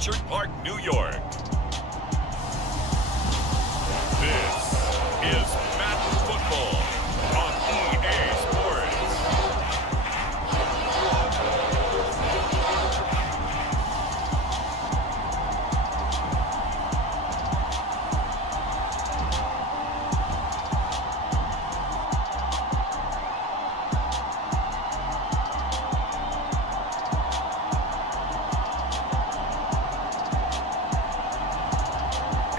Orchard Park, New York. This is Madden Football on EA Sports.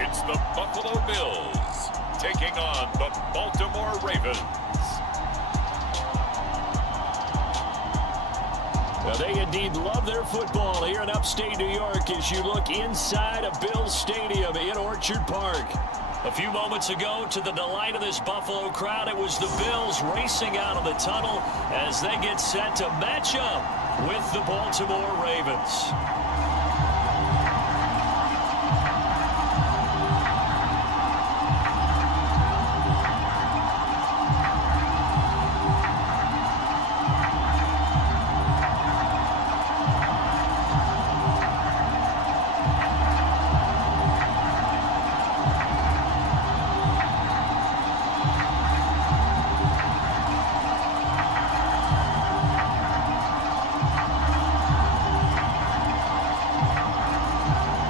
It's the Buffalo Bills taking on the Baltimore Ravens. Well, they indeed love their football here in upstate New York as you look inside of Bills Stadium in Orchard Park. A few moments ago, to the delight of this Buffalo crowd, it was the Bills racing out of the tunnel as they get set to match up with the Baltimore Ravens.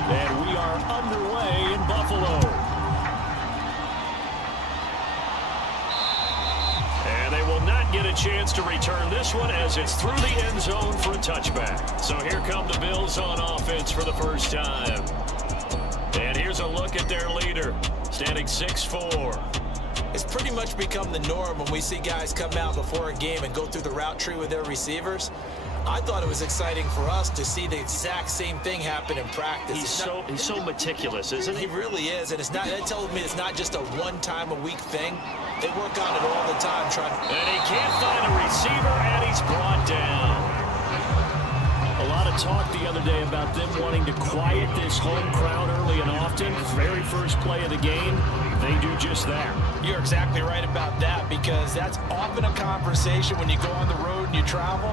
And we are underway in Buffalo. And they will not get a chance to return this one as it's through the end zone for a touchback. So here come the Bills on offense for the first time. And here's a look at their leader, standing 6'4". It's pretty much become the norm when we see guys come out before a game and go through the route tree with their receivers. I thought it was exciting for us to see the exact same thing happen in practice. He's so meticulous, isn't he? He really is, and that tells me it's not just a one-time-a-week thing. They work on it all the time. And he can't find a receiver, and he's brought down. A lot of talk the other day about them wanting to quiet this home crowd early and often. Very first play of the game, they do just that. You're exactly right about that, because that's often a conversation when you go on the road and you travel.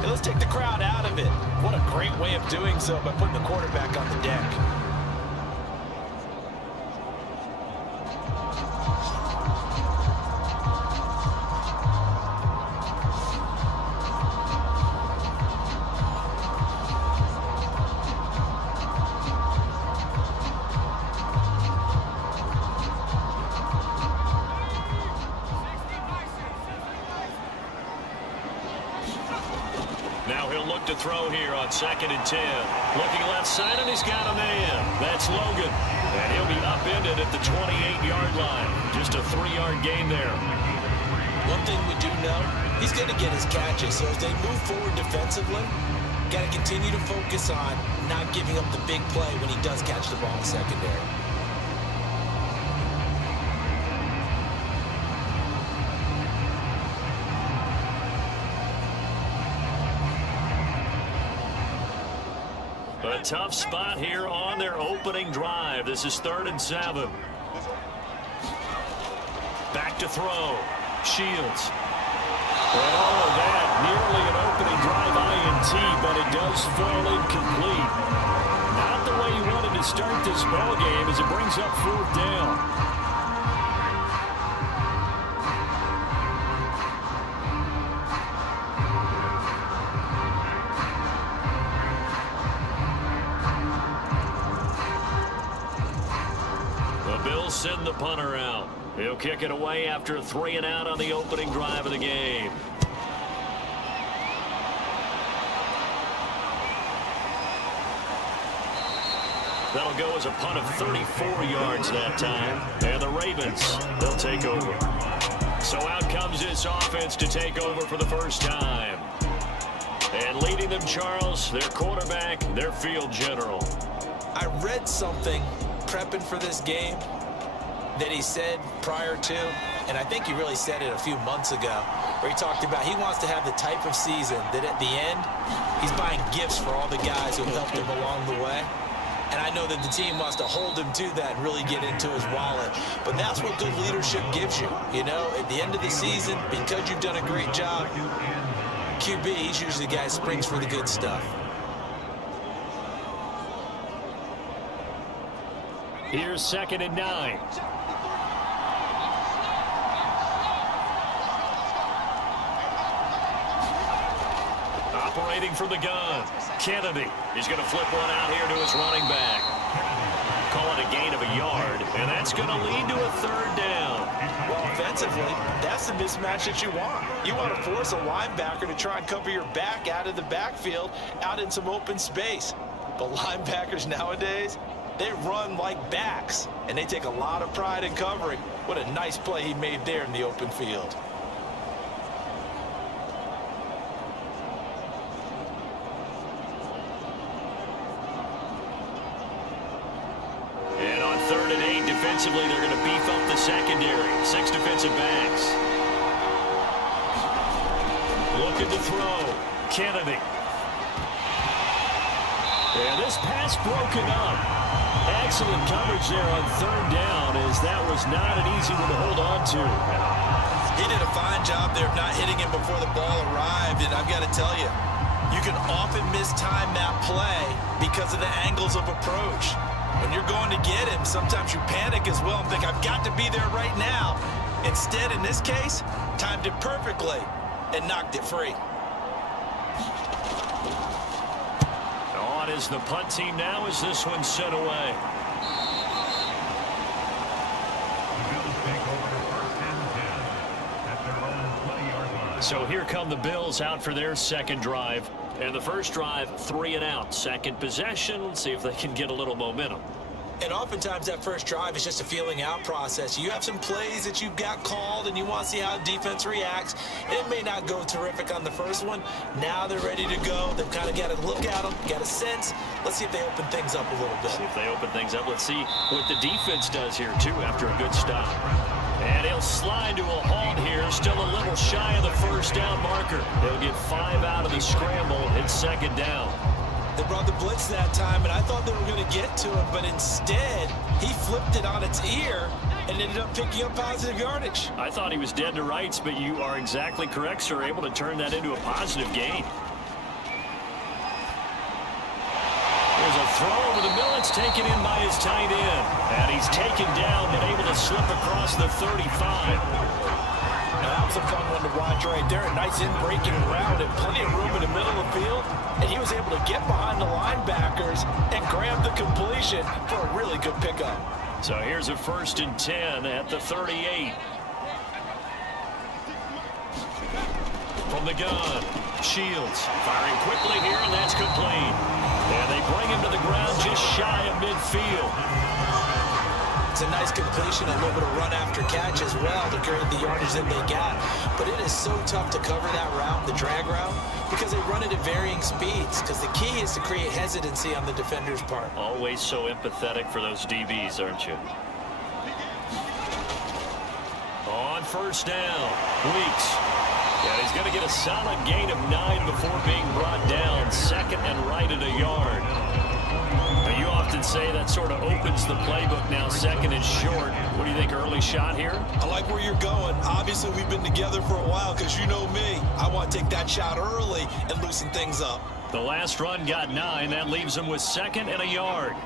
Hey, let's take the crowd out of it. What a great way of doing so by putting the quarterback on the deck. Now he'll look to throw here on 2nd and 10. Looking left side, and he's got a man. That's Logan. And he'll be upended at the 28-yard line. Just a 3-yard gain there. One thing we do know, he's going to get his catches. So as they move forward defensively, got to continue to focus on not giving up the big play when he does catch the ball in the secondary. A tough spot here on their opening drive. This is 3rd and 7. Back to throw. Shields. And all of that, nearly an opening drive INT, but it does fall incomplete. Not the way you wanted to start this ball game as it brings up 4th down. Send the punter out. He'll kick it away after a 3 and out on the opening drive of the game. That'll go as a punt of 34 yards that time. And the Ravens, they'll take over. So out comes this offense to take over for the first time. And leading them, Charles, their quarterback, their field general. I read something prepping for this game that he said prior to, and I think he really said it a few months ago, where he talked about he wants to have the type of season that at the end, he's buying gifts for all the guys who helped him along the way. And I know that the team wants to hold him to that and really get into his wallet. But that's what good leadership gives you. You know, at the end of the season, because you've done a great job, QB, he's usually the guy who springs for the good stuff. Here's 2nd and 9. Operating from the gun. Kennedy. He's going to flip one out here to his running back. Call it a gain of a yard, and that's going to lead to a 3rd down. Well, offensively, that's the mismatch that you want. You want to force a linebacker to try and cover your back out of the backfield, out in some open space. But linebackers nowadays, they run like backs, and they take a lot of pride in covering. What a nice play he made there in the open field. And on 3rd and 8, defensively, they're going to beef up the secondary. 6 defensive backs. Looking to throw. Kennedy. And this pass broken up. Excellent coverage there on 3rd down, as that was not an easy one to hold on to. He did a fine job there of not hitting him before the ball arrived, and I've got to tell you, you can often mistime that play because of the angles of approach. When you're going to get him, sometimes you panic as well and think, I've got to be there right now. Instead, in this case, timed it perfectly and knocked it free. On is the punt team now as this one's sent away. So here come the Bills out for their 2nd drive. And the first drive, 3 and out. 2nd possession. Let's see if they can get a little momentum. And oftentimes that first drive is just a feeling out process. You have some plays that you've got called and you want to see how defense reacts. And it may not go terrific on the first one. Now they're ready to go. They've kind of got to look at them, got a sense. Let's see if they open things up a little bit. See if they open things up. Let's see what the defense does here, too, after a good stop. And he'll slide to a halt here. Still a little shy of the 1st down marker. They'll get 5 out of the scramble. It's 2nd down. They brought the blitz that time, and I thought they were going to get to him, but instead, he flipped it on its ear and ended up picking up positive yardage. I thought he was dead to rights, but you are exactly correct, sir. Able to turn that into a positive gain. There's a throw over the middle. It's taken in by his tight end. And he's taken down, but able to slip across the 35. Now, that was a fun one to watch right there. A nice in-breaking route and plenty of room in the middle of the field. And he was able to get behind the linebackers and grab the completion for a really good pickup. So here's a 1st and 10 at the 38. From the gun, Shields firing quickly here, and that's complete. And they bring him to the ground just shy of midfield. It's a nice completion, a little bit of run after catch as well to create the yardage that they got. But it is so tough to cover that route, the drag route, because they run it at varying speeds. Because the key is to create hesitancy on the defender's part. Always so empathetic for those DBs, aren't you? On 1st down, Weeks. Yeah, he's going to get a solid gain of 9 before being brought down. 2nd and right at a yard. Now, you often say that sort of opens the playbook now, 2nd and short. What do you think, early shot here? I like where you're going. Obviously, we've been together for a while because you know me. I want to take that shot early and loosen things up. The last run got 9. That leaves him with 2nd and a yard.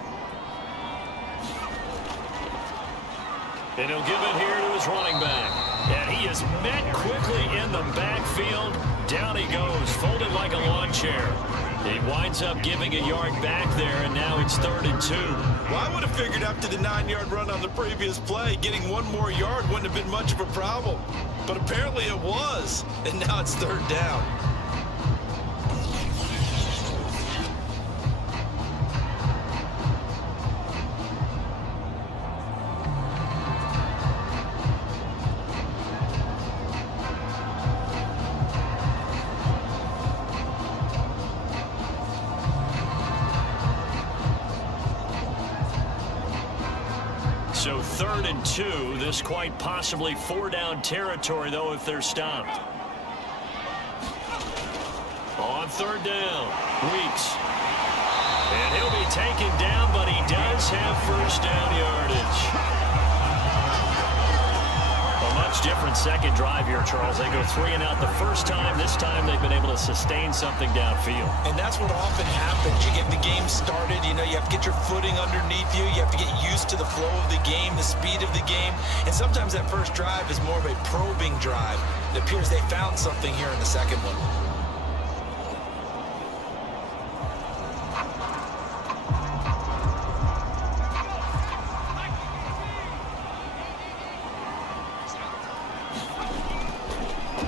And he'll give it here to his running back. And he is met quickly in the backfield. Down he goes, folded like a lawn chair. He winds up giving a yard back there, and now it's 3rd and 2. Well, I would have figured after the 9-yard run on the previous play, getting 1 more yard wouldn't have been much of a problem. But apparently it was, and now it's 3rd down. So 3rd and 2. This quite possibly 4-down territory, though, if they're stopped. On 3rd down, Weeks. And he'll be taken down, but he does have 1st down yardage. A much different second drive here, Charles. They go 3 and out the first time. This time they've been able to sustain something downfield. And that's what often happens. You get the game started. You know, you have to get your footing underneath you. You have to get used to the flow of the game, the speed of the game. And sometimes that first drive is more of a probing drive. It appears they found something here in the second one.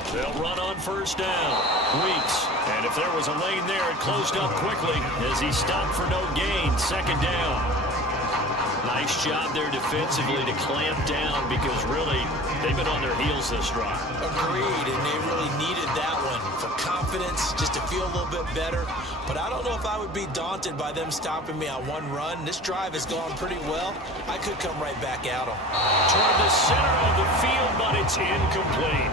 They'll run on first down. Weeks. And if there was a lane there, it closed up quickly as he stopped for no gain. Second down. Nice job there defensively to clamp down because really they've been on their heels this drive. Agreed, and they really needed that one for confidence, just to feel a little bit better. But I don't know if I would be daunted by them stopping me on one run. This drive has gone pretty well. I could come right back at them. Toward the center of the field, but it's incomplete.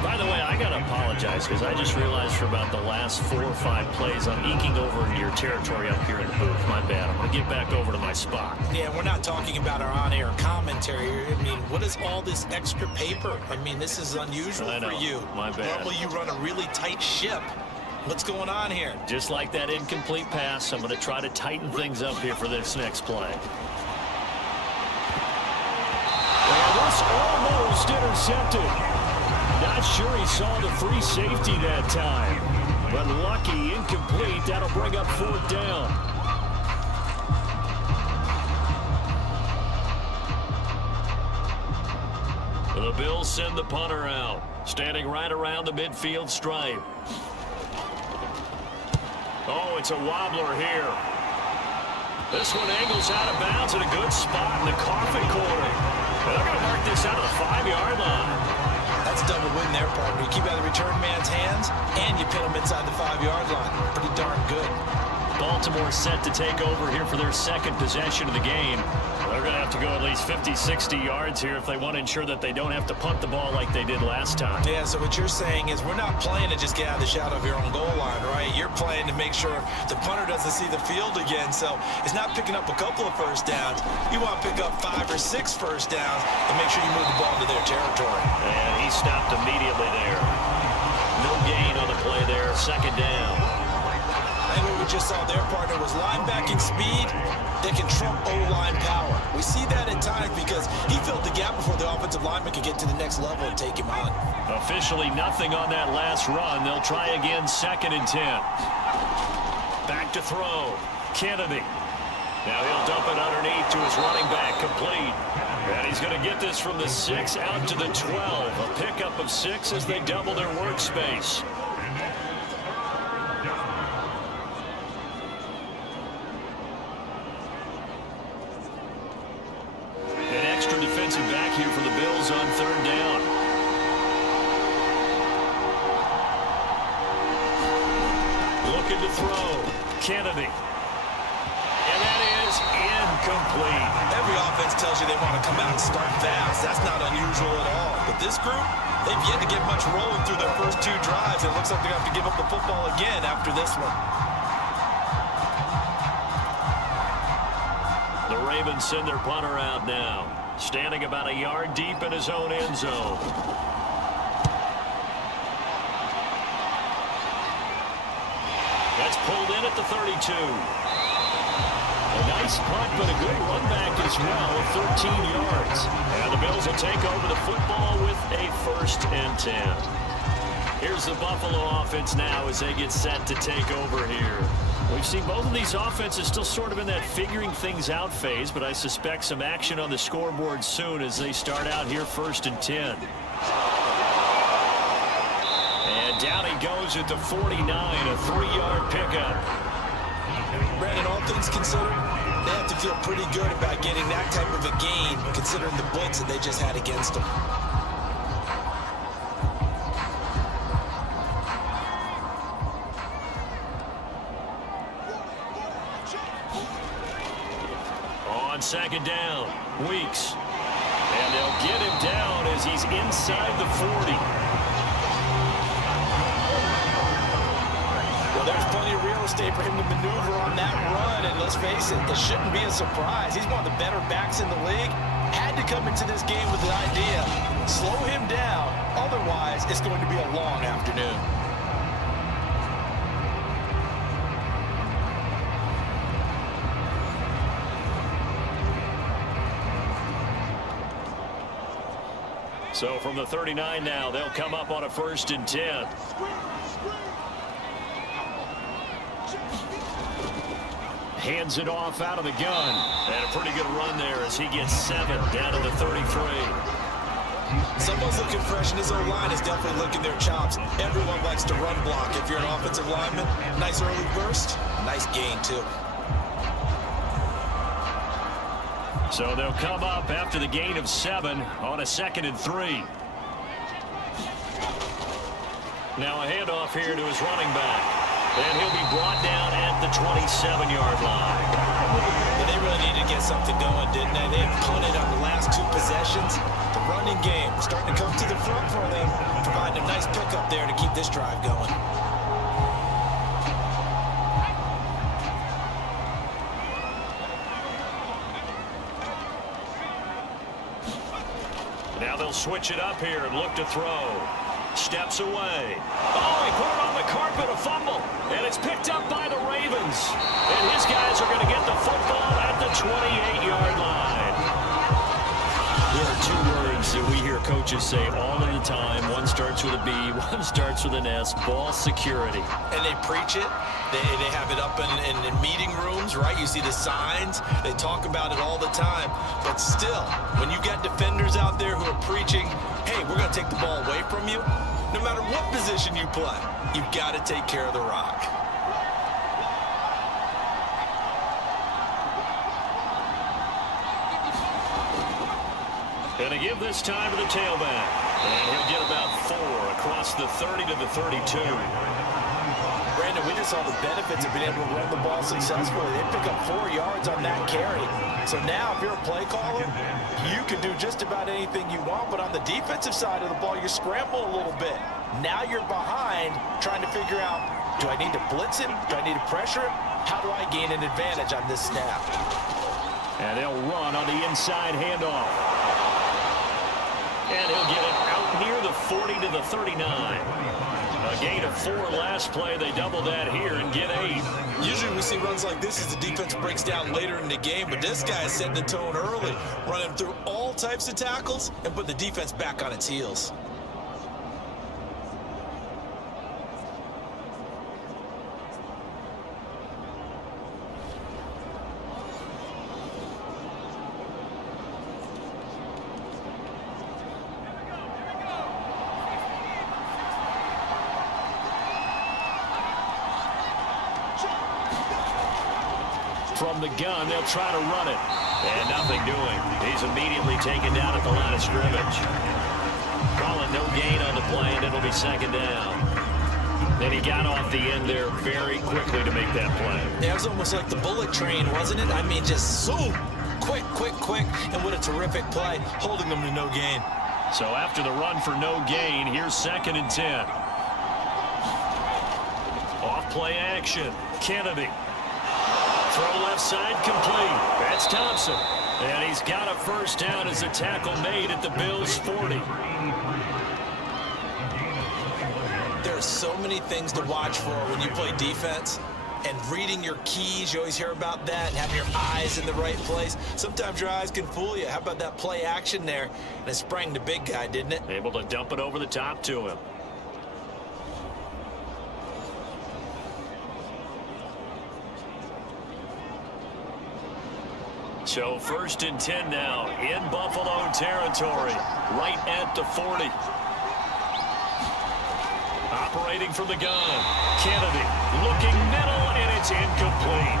By the way, I got to apologize because I just realized for about the last 4 or 5 plays, I'm eking over into your territory up here in the booth. My bad. I'm going to get back over to my spot. Yeah, we're not talking about our on-air commentary. I mean, what is all this extra paper? I mean, this is unusual for you. My bad. Normally you run a really tight ship. What's going on here? Just like that incomplete pass, I'm going to try to tighten things up here for this next play. And this almost intercepted. Not sure he saw the free safety that time. But lucky, incomplete. That'll bring up 4th down. The Bills send the punter out. Standing right around the midfield stripe. Oh, it's a wobbler here. This one angles out of bounds at a good spot in the coffin corner. They're going to mark this out of the 5-yard line. That's a double win there, partner. You keep out of the return man's hands, and you pin him inside the 5-yard line. Pretty darn good. Baltimore set to take over here for their second possession of the game. They're going to have to go at least 50, 60 yards here if they want to ensure that they don't have to punt the ball like they did last time. Yeah, so what you're saying is we're not playing to just get out of the shadow of your own goal line, right? You're playing to make sure the punter doesn't see the field again. So it's not picking up a couple of first downs. You want to pick up 5 or 6 first downs and make sure you move the ball into their territory. And he stopped immediately there. No gain on the play there. Second down. And what we just saw their partner was linebacking speed that can trump O-line power. We see that at times because he filled the gap before the offensive lineman could get to the next level and take him on. Officially nothing on that last run. They'll try again, 2nd and 10. Back to throw. Kennedy. Now he'll dump it underneath to his running back, complete. And he's going to get this from the 6 out to the 12. A pickup of 6 as they double their workspace. An extra defensive back here for the Bills on 3rd down. Looking to throw. Kennedy. And that is incomplete. Every offense tells you they want to come out and start fast. That's not unusual at all. But this group, they've yet to get much rolling through their first 2 drives. It looks like they're going to have to give up the football again after this one. The Ravens send their punter out now. Standing about a yard deep in his own end zone. That's pulled in at the 32. A nice punt, but a good run back as well of 13 yards. And the Bills will take over the football with a 1st and 10. Here's the Buffalo offense now as they get set to take over here. We've seen both of these offenses still sort of in that figuring things out phase, but I suspect some action on the scoreboard soon as they start out here 1st and 10. And down he goes at the 49, a 3-yard pickup. Brandon, all things considered, they have to feel pretty good about getting that type of a gain considering the blitz that they just had against them. On 2nd down, Weeks. And they'll get him down as he's inside the 40. Well, there's plenty of real estate for him to maneuver on that run, and let's face it, it shouldn't be a surprise. He's one of the better backs in the league. had to come into this game with the idea, slow him down, otherwise it's going to be a long afternoon. So from the 39 now, they'll come up on a 1st and 10. Hands it off out of the gun. And a pretty good run there as he gets 7 down to the 33. Someone's looking fresh, and his own line is definitely licking their chops. Everyone likes to run block. If you're an offensive lineman, nice early burst, nice gain too. So they'll come up after the gain of 7 on a 2nd and 3. Now a handoff here to his running back. And he'll be brought down at the 27-yard line. Well, they really needed to get something going, didn't they? They had punted on the last 2 possessions. The running game starting to come to the front for them, providing a nice pickup there to keep this drive going. Now they'll switch it up here and look to throw. Steps away. Oh, he put it on the carpet, a fumble. And it's picked up by the Ravens. And his guys are going to get the football at the 28-yard line. There are 2 words that we hear coaches say all of the time. One starts with a B, one starts with an S. Ball security. And they preach it. They have it up in meeting rooms, right? You see the signs. They talk about it all the time. But still, when you got defenders out there who are preaching, hey, we're going to take the ball away from you, no matter what position you play, you've got to take care of the rock. Going to give this time to the tailback. And he'll get about 4 across the 30 to the 32. Brandon, we just saw the benefits of being able to run the ball successfully. They pick up 4 yards on that carry. So now if you're a play caller, you can do just about anything you want. But on the defensive side of the ball, you scramble a little bit. Now you're behind trying to figure out, do I need to blitz him? Do I need to pressure him? How do I gain an advantage on this snap? And they'll run on the inside handoff. And he'll get it out near the 40 to the 39. A gain of 4 last play. They double that here and get 8. Usually we see runs like this as the defense breaks down later in the game, but this guy is setting the tone early, running through all types of tackles and putting the defense back on its heels. From the gun, they'll try to run it. And nothing doing. He's immediately taken down at the line of scrimmage. Calling no gain on the play, and it'll be 2nd down. Then he got off the end there very quickly to make that play. Yeah, it was almost like the bullet train, wasn't it? I mean, just zoom, quick, and what a terrific play, holding them to no gain. So after the run for no gain, here's 2nd and 10. Off play action. Kennedy. Throw left side complete. That's Thompson. And he's got a 1st down as the tackle made at the Bills' 40. There are so many things to watch for when you play defense. And reading your keys, you always hear about that, and having your eyes in the right place. Sometimes your eyes can fool you. How about that play action there? And it sprang the big guy, didn't it? Able to dump it over the top to him. So 1st and 10 now in Buffalo territory, right at the 40. Operating from the gun. Kennedy looking middle, and it's incomplete.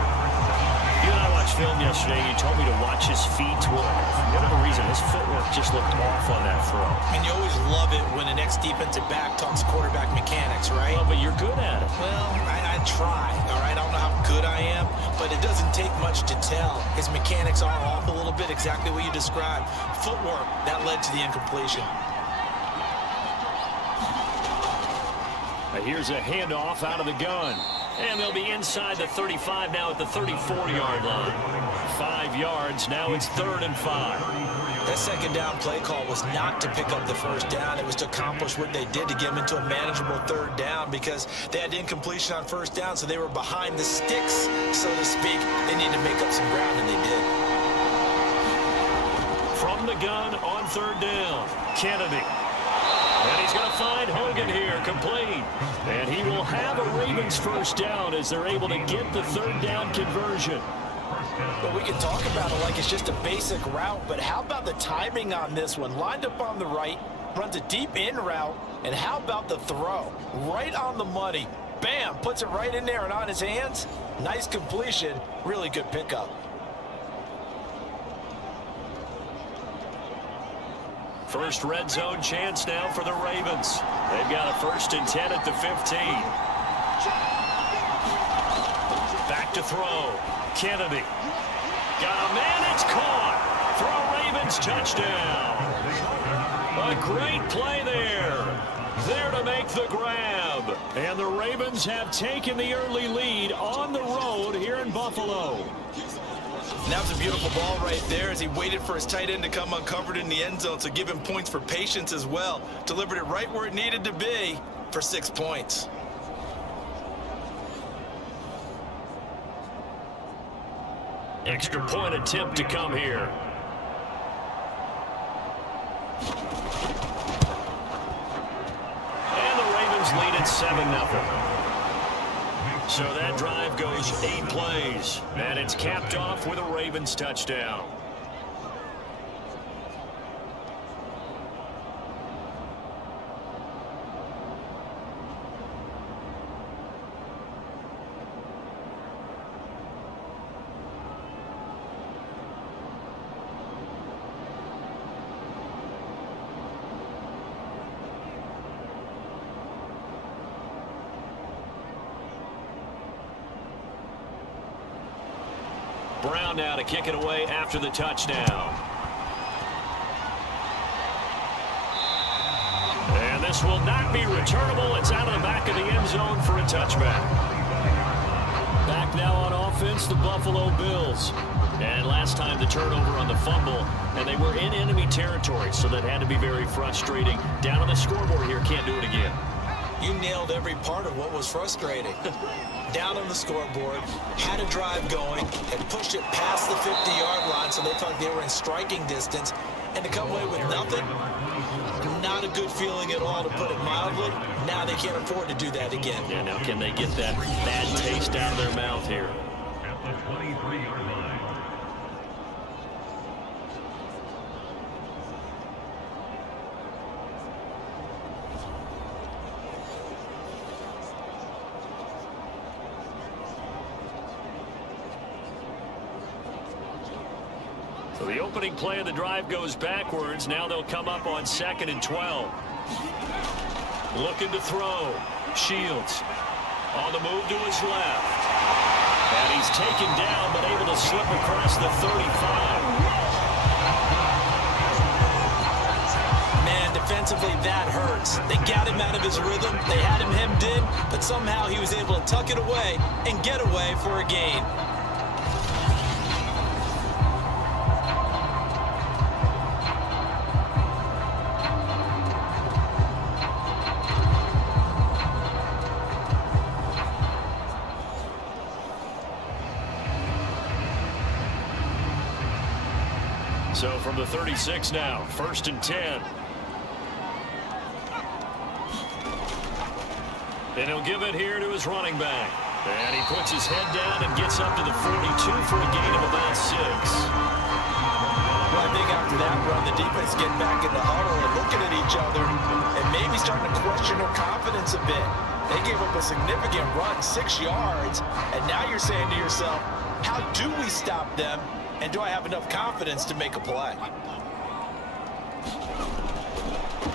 You and I watched film yesterday. You told me to watch his feet. Well, for whatever reason, his footwork just looked off on that throw. And you always love it when an ex-defensive back talks quarterback mechanics, right? Well, but you're good at it. Well, I try, all right? I don't know how good I am, but it doesn't take much to tell. His mechanics are off a little bit, exactly what you described. Footwork, that led to the incompletion. Here's a handoff out of the gun. And they'll be inside the 35 now at the 34-yard line. 5 yards. Now it's 3rd and 5. That That second down play call was not to pick up the first down. It was to accomplish what they did to get them into a manageable third down because they had incompletion on first down, so they were behind the sticks, so to speak. They needed to make up some ground, and they did. From the gun on third down, Kennedy. And he's going to find Hogan here, complete. And he will have a Ravens first down as they're able to get the third down conversion. Well, we can talk about it like it's just a basic route, but how about the timing on this one? Lined up on the right, runs a deep in route, and how about the throw? Right on the money. Bam, puts it right in there and on his hands. Nice completion, really good pickup. First red zone chance now for the Ravens. They've got a 1st and 10 at the 15. Back to throw. Kennedy. Got a man, it's caught. For a Ravens touchdown. A great play there. There to make the grab. And the Ravens have taken the early lead on the road here in Buffalo. And that was a beautiful ball right there as he waited for his tight end to come uncovered in the end zone, so give him points for patience as well. Delivered it right where it needed to be for 6 points. Extra point attempt to come here. And the Ravens lead at 7-0. So that drive goes 8 plays, and it's capped off with a Ravens touchdown. Brown now to kick it away after the touchdown. And this will not be returnable. It's out of the back of the end zone for a touchback. Back now on offense, the Buffalo Bills. And last time the turnover on the fumble, and they were in enemy territory, so that had to be very frustrating. Down on the scoreboard here, can't do it again. You nailed every part of what was frustrating. Down on the scoreboard, had a drive going, and pushed it past the 50-yard line, so they thought they were in striking distance. And to come away with nothing, not a good feeling at all, to put it mildly. Now they can't afford to do that again. Yeah, now can they get that bad taste out of their mouth here? At the 23-yard line. So the opening play of the drive goes backwards. Now they'll come up on 2nd and 12. Looking to throw. Shields on the move to his left. And he's taken down, but able to slip across the 35. Man, defensively, that hurts. They got him out of his rhythm. They had him hemmed in, but somehow he was able to tuck it away and get away for a gain. So from the 36 now, 1st and 10. And he'll give it here to his running back. And he puts his head down and gets up to the 42 for a gain of about 6. Well, I think after that run, the defense getting back in the huddle and looking at each other and maybe starting to question their confidence a bit. They gave up a significant run, 6 yards, and now you're saying to yourself, how do we stop them? And do I have enough confidence to make a play?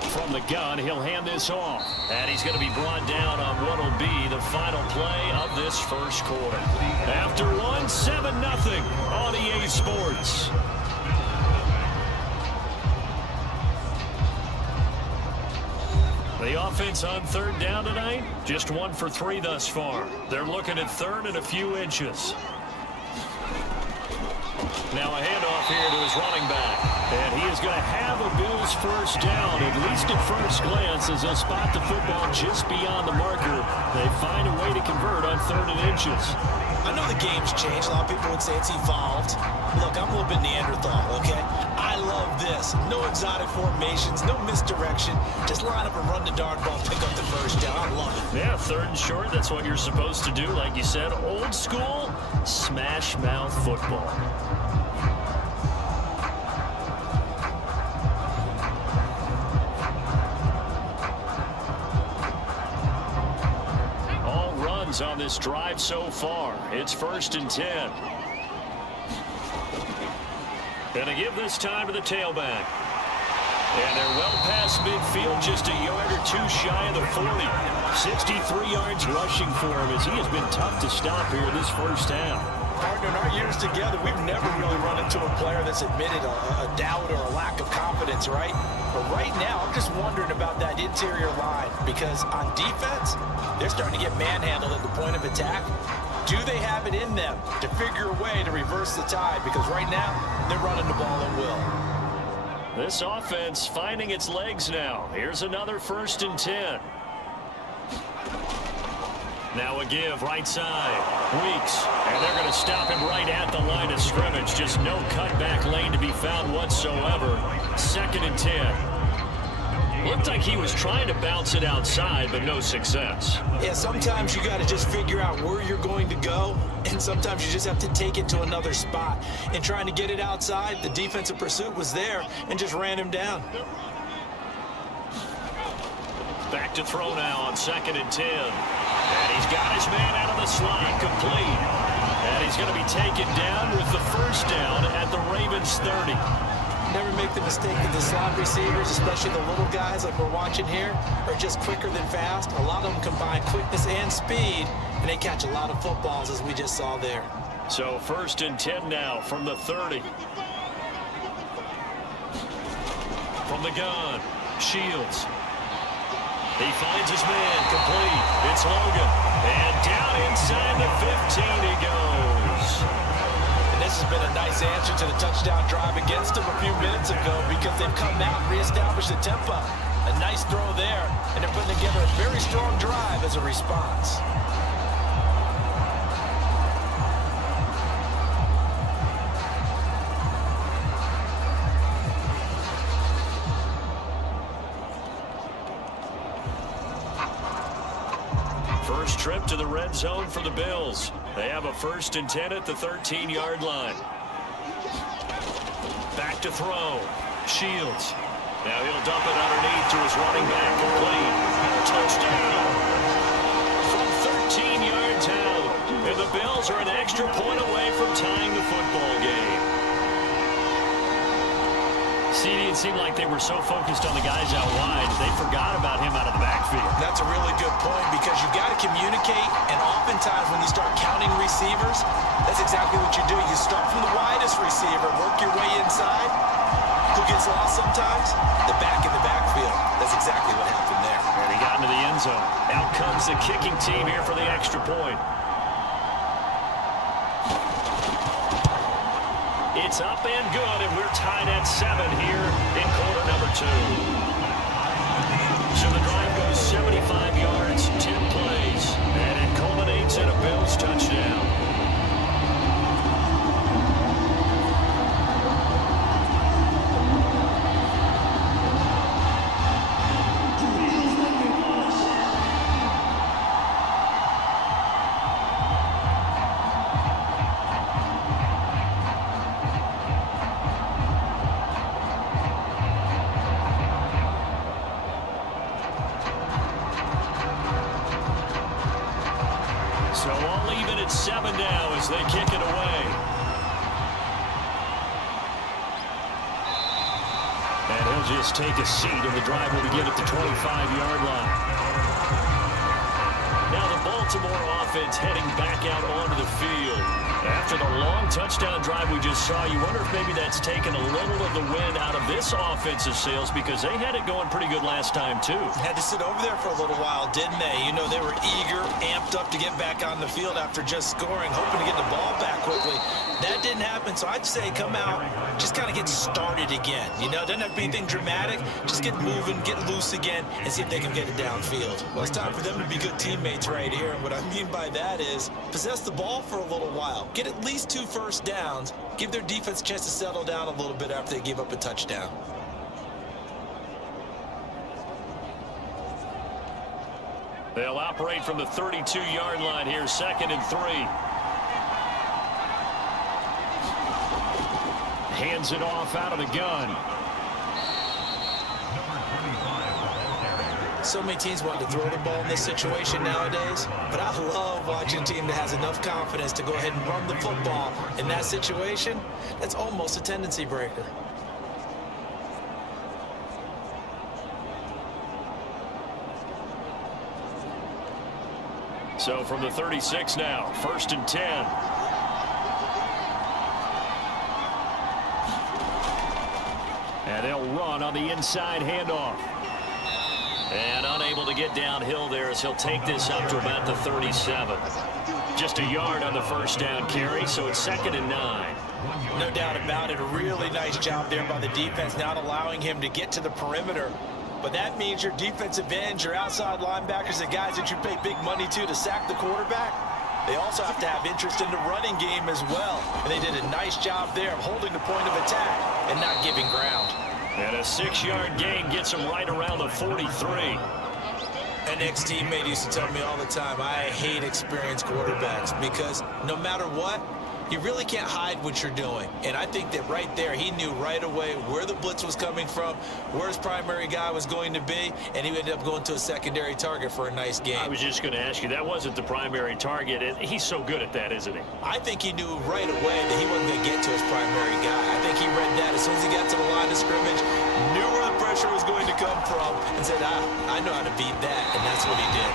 From the gun, he'll hand this off. And he's going to be brought down on what will be the final play of this first quarter. After one, 7-0 on EA Sports. The offense on 3rd down tonight, just 1 for 3 thus far. They're looking at 3rd and a few inches. Now a handoff here to his running back. And he is going to have a Bills first down, at least at first glance, as they'll spot the football just beyond the marker. They find a way to convert on 3rd and inches. I know the game's changed. A lot of people would say it's evolved. Look, I'm a little bit Neanderthal, okay? I love this. No exotic formations, no misdirection. Just line up and run the dart ball, pick up the first down. I love it. Yeah, 3rd and short, that's what you're supposed to do. Like you said, old school, smash mouth football. On this drive so far. It's 1st and 10. Gonna give this time to the tailback. And they're well past midfield, just a yard or two shy of the 40. 63 yards rushing for him as he has been tough to stop here this first half. Partner, in our years together, we've never really run into a player that's admitted a doubt or a lack of confidence, right? But right now, I'm just wondering about that interior line because on defense, they're starting to get manhandled at the point of attack. Do they have it in them to figure a way to reverse the tide? Because right now, they're running the ball at will. This offense finding its legs now. Here's another 1st and 10. Now a give right side. Weeks. And they're going to stop him right at the line of scrimmage. Just no cutback lane to be found whatsoever. 2nd and 10. Looked like he was trying to bounce it outside, but no success. Yeah, sometimes you got to just figure out where you're going to go, and sometimes you just have to take it to another spot. And trying to get it outside, the defensive pursuit was there and just ran him down. Back to throw now on 2nd and 10. And he's got his man out of the slot, complete. And he's going to be taken down with the first down at the Ravens 30. Never make the mistake that the slot receivers, especially the little guys like we're watching here, are just quicker than fast. A lot of them combine quickness and speed, and they catch a lot of footballs, as we just saw there. So 1st and 10 now from the 30. From the gun, Shields. He finds his man, complete. It's Logan. And down inside the 15 he goes. And this has been a nice answer to the touchdown drive against them a few minutes ago because they've come out and reestablished the tempo. A nice throw there, and they're putting together a very strong drive as a response. First trip to the red zone for the Bills. They have a 1st and 10 at the 13-yard line. Back to throw. Shields. Now he'll dump it underneath to his running back, complete. Touchdown! From 13 yards out. And the Bills are an extra point away from tying the football game. CD, it seemed like they were so focused on the guys out wide, they forgot about him out of the backfield. That's a really good point because you've got to communicate, and oftentimes when you start counting receivers, that's exactly what you do. You start from the widest receiver, work your way inside. Who gets lost sometimes? The back in the backfield. That's exactly what happened there. And he got into the end zone. Out comes the kicking team here for the extra point. It's up and good, and we're tied at 7 here in quarter number 2. So the drive goes 75 yards, 10 plays, and it culminates in a Bills touchdown. So all even at 7 now as they kick it away. And he'll just take a seat, and the drive will begin at the 25-yard line. Now the Baltimore offense heading back out onto the field. After the long touchdown drive we just saw, you wonder if maybe that's taken a little of the wind out of this offensive sails, because they had it going pretty good last time too. Had to sit over there for a little while, didn't they? You know, they were eager, amped up to get back on the field after just scoring, hoping to get the ball back quickly. That didn't happen, so I'd say come out, just kind of get started again. You know, doesn't have to be anything dramatic. Just get moving, get loose again, and see if they can get it downfield. Well, it's time for them to be good teammates right here, and what I mean by that is possess the ball for a little while. Get at least 2 first downs. Give their defense a chance to settle down a little bit after they give up a touchdown. They'll operate from the 32-yard line here, 2nd and 3. Hands it off out of the gun. So many teams want to throw the ball in this situation nowadays, but I love watching a team that has enough confidence to go ahead and run the football in that situation. That's almost a tendency breaker. So from the 36 now, 1st and 10. And they'll run on the inside handoff. And unable to get downhill there as he'll take this up to about the 37. Just a yard on the first down carry, so it's 2nd and 9. No doubt about it. A really nice job there by the defense, not allowing him to get to the perimeter. But that means your defensive ends, your outside linebackers, the guys that you pay big money to sack the quarterback, they also have to have interest in the running game as well. And they did a nice job there of holding the point of attack and not giving ground. And a 6-yard gain gets him right around the 43. An ex-teammate used to tell me all the time, I hate experienced quarterbacks because no matter what, you really can't hide what you're doing. And I think that right there, he knew right away where the blitz was coming from, where his primary guy was going to be, and he ended up going to a secondary target for a nice game. I was just going to ask you, that wasn't the primary target, and he's so good at that, isn't he? I think he knew right away that he wasn't going to get to his primary guy. I think he read that as soon as he got to the line of scrimmage, knew where the pressure was going to come from, and said, I know how to beat that, and that's what he did.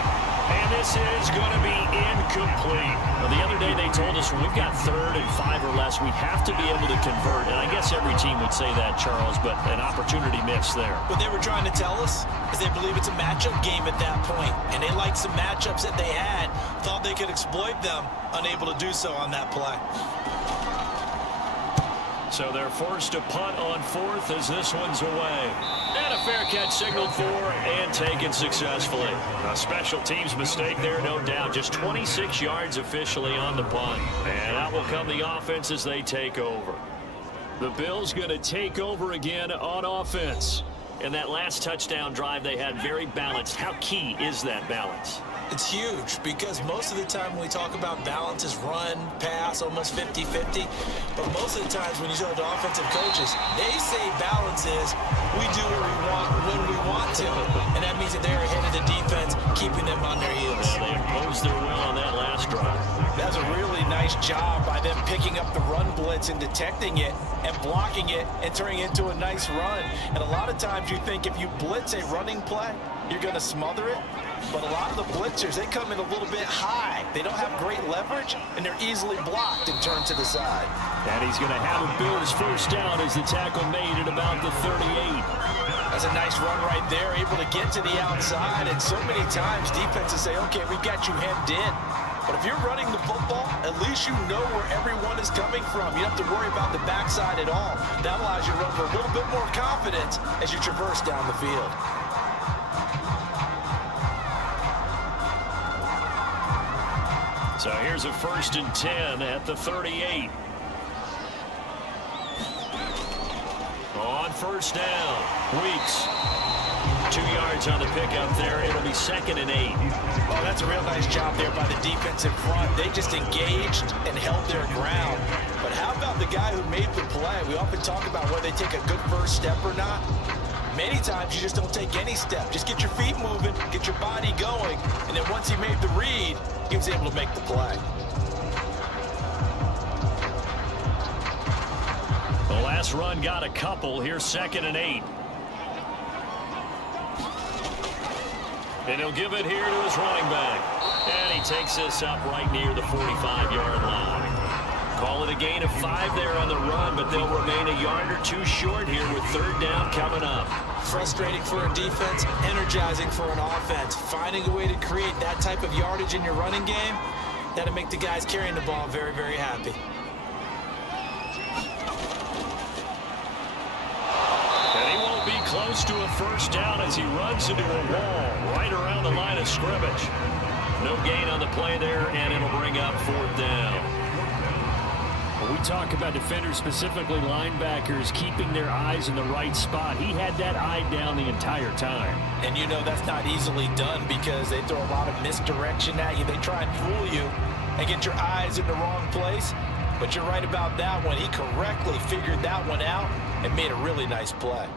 And this is going to be incomplete. Well, the other day they told us when we've got 3rd and 5 or less, we have to be able to convert. And I guess every team would say that, Charles, but an opportunity missed there. What they were trying to tell us is they believe it's a matchup game at that point. And they liked some matchups that they had, thought they could exploit them, unable to do so on that play. So they're forced to punt on 4th as this one's away. And a fair catch signaled for and taken successfully. A special teams mistake there, no doubt. Just 26 yards officially on the punt. And out will come the offense as they take over. The Bills going to take over again on offense. And that last touchdown drive they had very balanced. How key is that balance? It's huge because most of the time when we talk about balance is run, pass, almost 50-50. But most of the times when you talk to offensive coaches, they say balance is we do what we want when we want to. And that means that they're ahead of the defense, keeping them on their heels. Yeah, they imposed their will on that last drive. That was a really nice job by them picking up the run blitz and detecting it and blocking it and turning it into a nice run. And a lot of times you think if you blitz a running play, you're going to smother it. But a lot of the blitzers, they come in a little bit high. They don't have great leverage, and they're easily blocked and turned to the side. And he's going to have a Bills first down as the tackle made at about the 38. That's a nice run right there, able to get to the outside. And so many times defenses say, okay, we got you hemmed in. But if you're running the football, at least you know where everyone is coming from. You don't have to worry about the backside at all. That allows you to run with a little bit more confidence as you traverse down the field. So here's a 1st and 10 at the 38. On first down, Weeks. 2 yards on the pickup there. It'll be 2nd and 8. Oh, that's a real nice job there by the defense in front. They just engaged and held their ground. But how about the guy who made the play? We often talk about whether they take a good first step or not. Many times you just don't take any step. Just get your feet moving, get your body going, and then once he made the read, he was able to make the play. The last run got a couple. Here's 2nd and 8. And he'll give it here to his running back. And he takes this up right near the 45-yard line. Call it a gain of 5 there on the run, but they'll remain a yard or two short here with third down coming up. Frustrating for a defense, energizing for an offense. Finding a way to create that type of yardage in your running game, that'll make the guys carrying the ball very, very happy. And he won't be close to a first down as he runs into a wall right around the line of scrimmage. No gain on the play there, and it'll bring up fourth down. When we talk about defenders, specifically linebackers, keeping their eyes in the right spot, he had that eye down the entire time. And you know that's not easily done because they throw a lot of misdirection at you. They try and fool you and get your eyes in the wrong place. But you're right about that one. He correctly figured that one out and made a really nice play.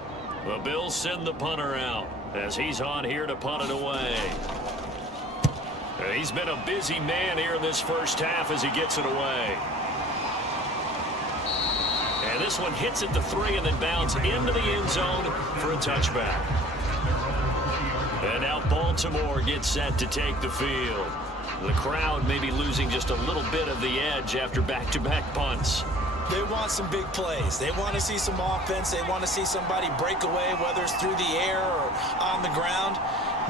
The Bills send the punter out as he's on here to punt it away. He's been a busy man here in this first half as he gets it away. And this one hits at the 3 and then bounds into the end zone for a touchback. And now Baltimore gets set to take the field. The crowd may be losing just a little bit of the edge after back-to-back punts. They want some big plays. They want to see some offense. They want to see somebody break away, whether it's through the air or on the ground.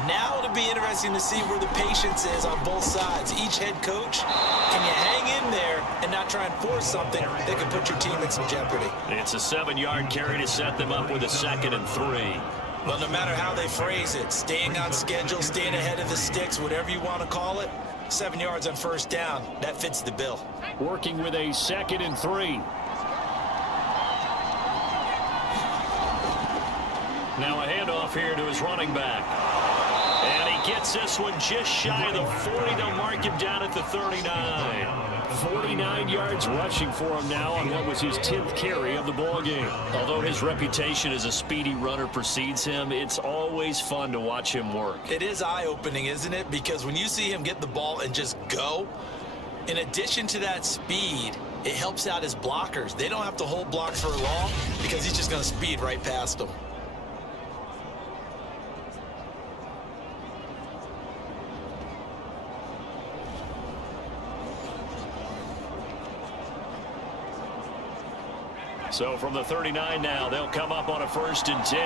Now it'll be interesting to see where the patience is on both sides. Each head coach, can you hang in there and not try and force something that could put your team in some jeopardy? It's a 7-yard carry to set them up with a 2nd and 3. Well, no matter how they phrase it, staying on schedule, staying ahead of the sticks, whatever you want to call it, 7 yards on first down, that fits the bill. Working with a 2nd and 3. Now a handoff here to his running back. And he gets this one just shy of the 40. They'll mark him down at the 39. 49 yards rushing for him now on what was his 10th carry of the ball game. Although his reputation as a speedy runner precedes him, it's always fun to watch him work. It is eye-opening, isn't it? Because when you see him get the ball and just go, in addition to that speed, it helps out his blockers. They don't have to hold blocks for long because he's just going to speed right past them. So from the 39 now, they'll come up on a 1st and 10.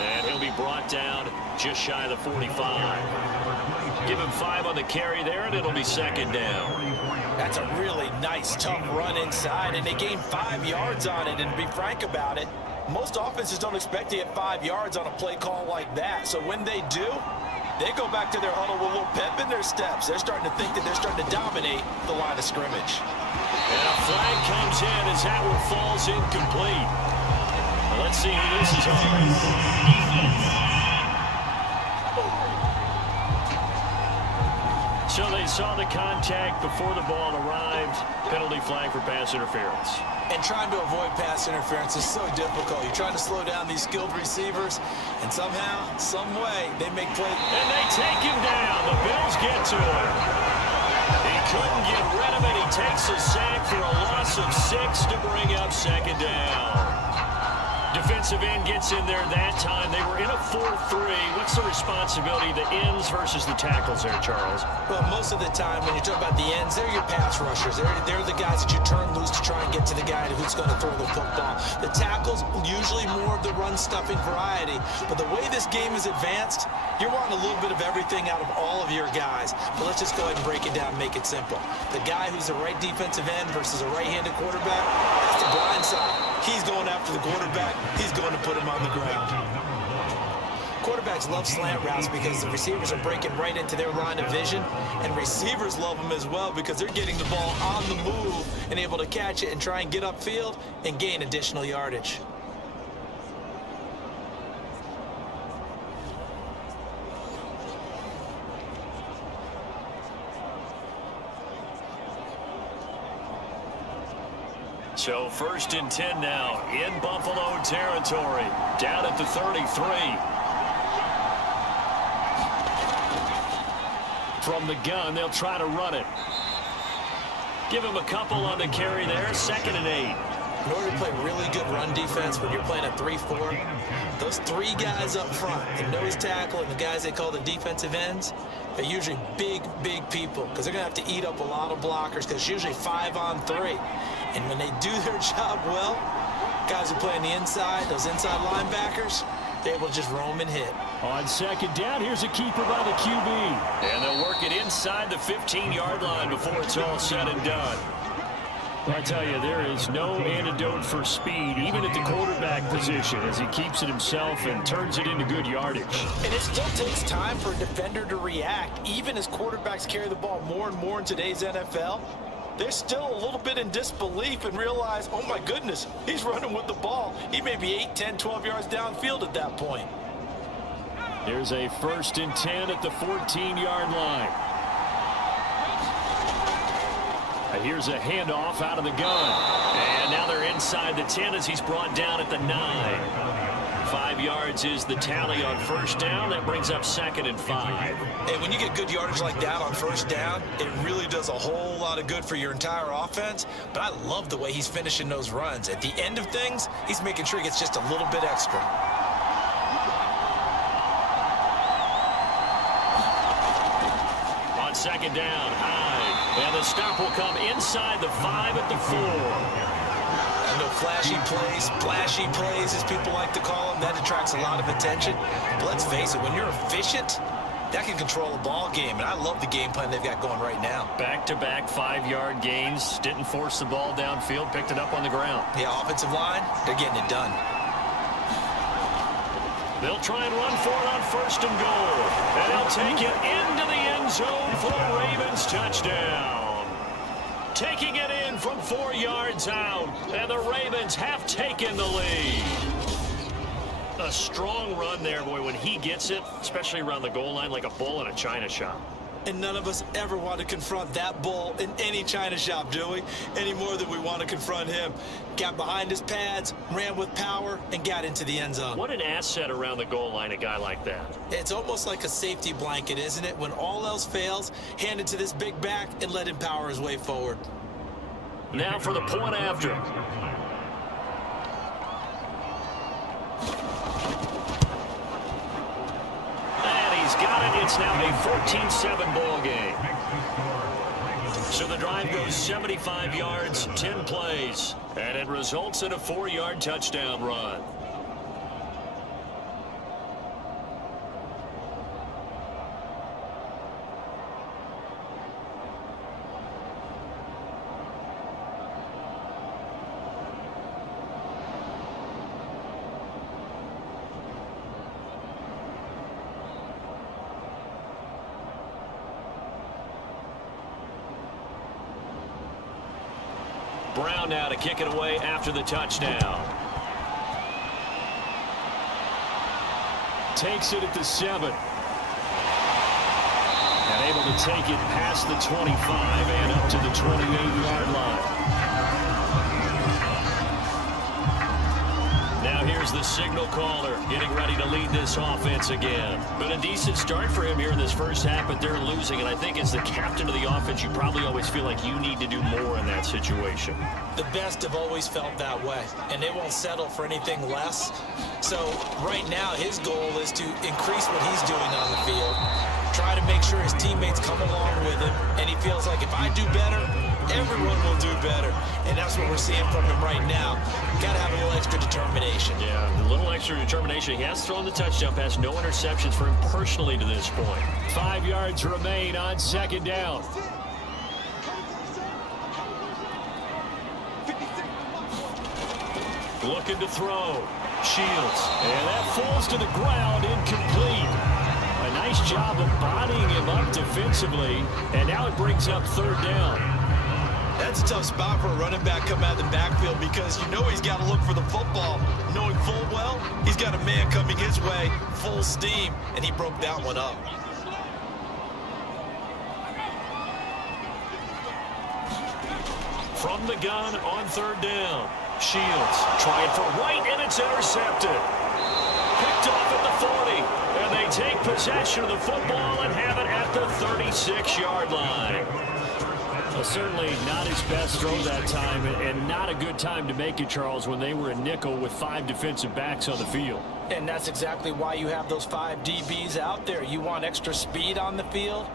And he'll be brought down just shy of the 45. Give him 5 on the carry there, and it'll be 2nd down. That's a really nice, tough run inside, and they gained 5 yards on it. And to be frank about it, most offenses don't expect to get 5 yards on a play call like that. So when they do, they go back to their huddle with a little pep in their steps. They're starting to think that they're starting to dominate the line of scrimmage. And a flag comes in as that one falls incomplete. Well, let's see who this is on. So they saw the contact before the ball arrived. Penalty flag for pass interference. And trying to avoid pass interference is so difficult. You're trying to slow down these skilled receivers, and somehow, some way, they make plays. And they take him down. The Bills get to him. He couldn't get rid of it. He takes a sack for a loss of 6 to bring up 2nd down. Defensive end gets in there that time. They were in a 4-3. What's the responsibility, the ends versus the tackles there, Charles? Well, most of the time when you talk about the ends, they're your pass rushers. They're the guys that you turn loose to try and get to the guy who's going to throw the football. The tackles, usually more of the run-stuffing variety. But the way this game is advanced, you're wanting a little bit of everything out of all of your guys. But let's just go ahead and break it down and make it simple. The guy who's a right defensive end versus a right-handed quarterback, that's the blind side. He's going after the quarterback. He's going to put him on the ground. Quarterbacks love slant routes because the receivers are breaking right into their line of vision, and receivers love them as well because they're getting the ball on the move and able to catch it and try and get upfield and gain additional yardage. So 1st and 10 now in Buffalo territory, down at the 33. From the gun, they'll try to run it. Give him a couple on the carry there, 2nd and 8. in order to play really good run defense when you're playing a 3-4, those three guys up front, the nose tackle and the guys they call the defensive ends, they're usually big, big people because they're going to have to eat up a lot of blockers because it's usually 5-on-3. And when they do their job well, guys who play on the inside, those inside linebackers, they're able to just roam and hit. On second down, here's a keeper by the QB. And they'll work it inside the 15-yard line before it's all said and done. Well, I tell you, there is no antidote for speed, even at the quarterback position, as he keeps it himself and turns it into good yardage. And it still takes time for a defender to react. Even as quarterbacks carry the ball more and more in today's NFL, they're still a little bit in disbelief and realize, oh my goodness, he's running with the ball. He may be 8, 10, 12 yards downfield at that point. Here's a 1st and 10 at the 14-yard line. Here's a handoff out of the gun. And now they're inside the 10 as he's brought down at the 9. 5 yards is the tally on 1st down. That brings up 2nd and 5. And when you get good yardage like that on 1st down, it really does a whole lot of good for your entire offense. But I love the way he's finishing those runs. At the end of things, he's making sure he gets just a little bit extra. On 2nd down, and the stop will come inside the 5 at the 4. I know flashy plays, splashy plays, as people like to call them, that attracts a lot of attention. But let's face it, when you're efficient, that can control a ball game. And I love the game plan they've got going right now. Back-to-back 5-yard gains. Didn't force the ball downfield, picked it up on the ground. Yeah, offensive line, they're getting it done. They'll try and run for it on 1st and goal. And they'll take it into the end zone for a Ravens touchdown. Taking it in from 4 yards out. And the Ravens have taken the lead. A strong run there, boy, when he gets it, especially around the goal line, like a bull in a china shop. And none of us ever want to confront that bull in any china shop, do we? Any more than we want to confront him. Got behind his pads, ran with power, and got into the end zone. What an asset around the goal line, a guy like that. It's almost like a safety blanket, isn't it? When all else fails, hand it to this big back and let him power his way forward. Now for the point after. Got it. It's now a 14-7 ball game. So the drive goes 75 yards, 10 plays, and it results in a 4-yard touchdown run. Brown now to kick it away after the touchdown. Takes it at the 7. And able to take it past the 25 and up to the 28-yard line. Now here's the signal caller getting ready to lead this offense again. But a decent start for him here in this first half, but they're losing. And I think as the captain of the offense, you probably always feel like you need to do more in that situation. The best have always felt that way, and they won't settle for anything less. So right now, his goal is to increase what he's doing on the field, try to make sure his teammates come along with him, and he feels like if I do better, everyone will do better. And that's what we're seeing from him right now. Got to have a little extra determination. Yeah, a little extra determination. He has thrown the touchdown pass, no interceptions for him personally to this point. 5 yards remain on 2nd down. Looking to throw. Shields. And that falls to the ground, incomplete. A nice job of bodying him up defensively. And now it brings up 3rd down. That's a tough spot for a running back coming out of the backfield because you know he's got to look for the football. Knowing full well, he's got a man coming his way, full steam, and he broke that one up. From the gun on 3rd down. Shields trying for right, and it's intercepted. Picked off at the 40, and they take possession of the football and have it at the 36-yard line. Well, certainly not his best throw that time, and not a good time to make it, Charles, when they were a nickel with 5 defensive backs on the field. And that's exactly why you have those 5 DBs out there. You want extra speed on the field,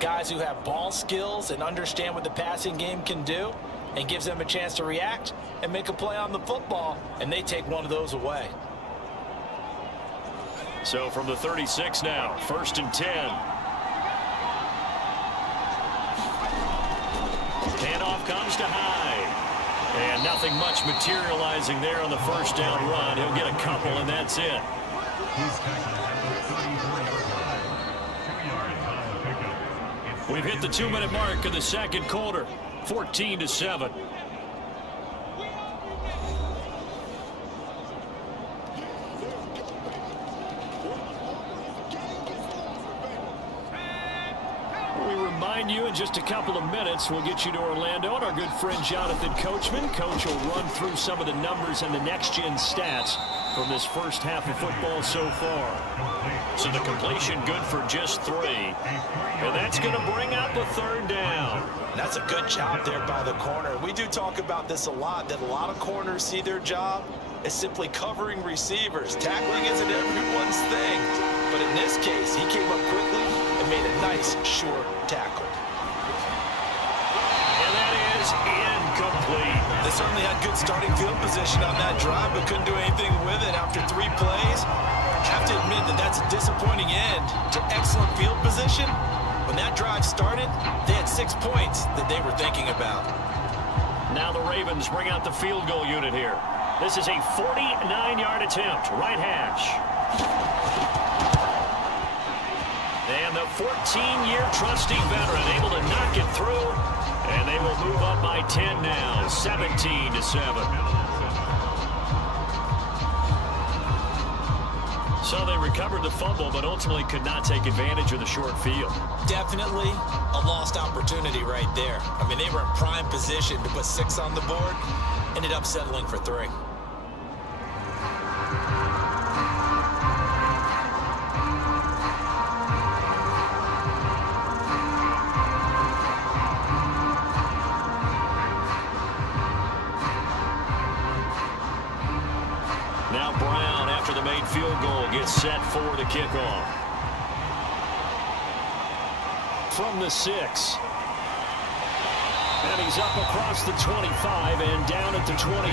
guys who have ball skills and understand what the passing game can do, and gives them a chance to react and make a play on the football, and they take one of those away. So from the 36 now, 1st and 10. Handoff comes to Hyde. And nothing much materializing there on the first down run. He'll get a couple, and that's it. We've hit the 2-minute mark of the second quarter. 14-7. We remind you in just a couple of minutes we'll get you to Orlando and our good friend Jonathan Coachman. Coach will run through some of the numbers and the next-gen stats from this first half of football so far. So the completion good for just 3. And that's going to bring up a 3rd down. And that's a good job there by the corner. We do talk about this a lot, that a lot of corners see their job as simply covering receivers. Tackling isn't everyone's thing. But in this case, he came up quickly and made a nice, short tackle. And that is incomplete. They certainly had good starting field position on that drive, but couldn't do anything with it after 3 plays. Have to admit that that's a disappointing end to excellent field position. When that drive started, they had 6 points that they were thinking about. Now the Ravens bring out the field goal unit here. This is a 49-yard attempt, right hash. And the 14-year trusty veteran able to knock it through. And they will move up by 10 now, 17-7. So they recovered the fumble, but ultimately could not take advantage of the short field. Definitely a lost opportunity right there. I mean, they were in prime position to put 6 on the board. Ended up settling for 3. Now Brown, after the made field goal, gets set for the kickoff. From the 6. And he's up across the 25 and down at the 28.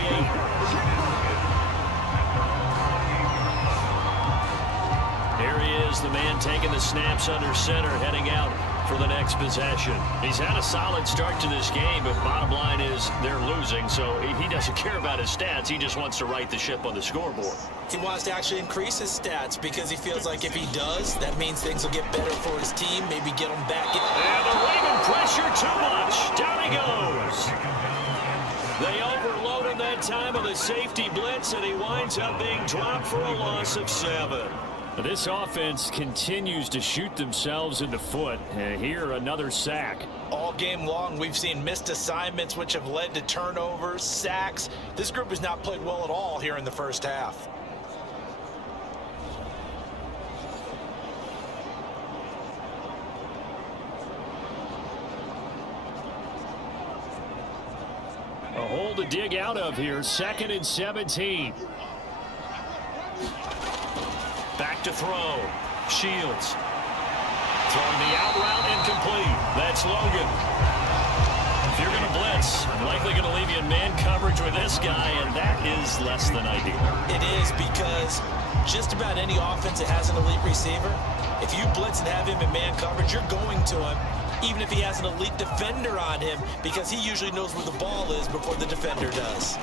Here he is, the man taking the snaps under center, heading out for the next possession. He's had a solid start to this game, but bottom line is they're losing, so he doesn't care about his stats. He just wants to right the ship on the scoreboard. He wants to actually increase his stats because he feels like if he does, that means things will get better for his team, maybe get them back. And the Raven pressure too much. Down he goes. They overloaded that time of the safety blitz, and he winds up being dropped for a loss of 7. This offense continues to shoot themselves in the foot. Here, another sack. All game long, we've seen missed assignments, which have led to turnovers, sacks. This group has not played well at all here in the first half. A hole to dig out of here. 2nd and 17. Back to throw. Shields. Throwing the out route incomplete. That's Logan. If you're going to blitz, I'm likely going to leave you in man coverage with this guy, and that is less than ideal. It is, because just about any offense that has an elite receiver, if you blitz and have him in man coverage, you're going to him, even if he has an elite defender on him, because he usually knows where the ball is before the defender does.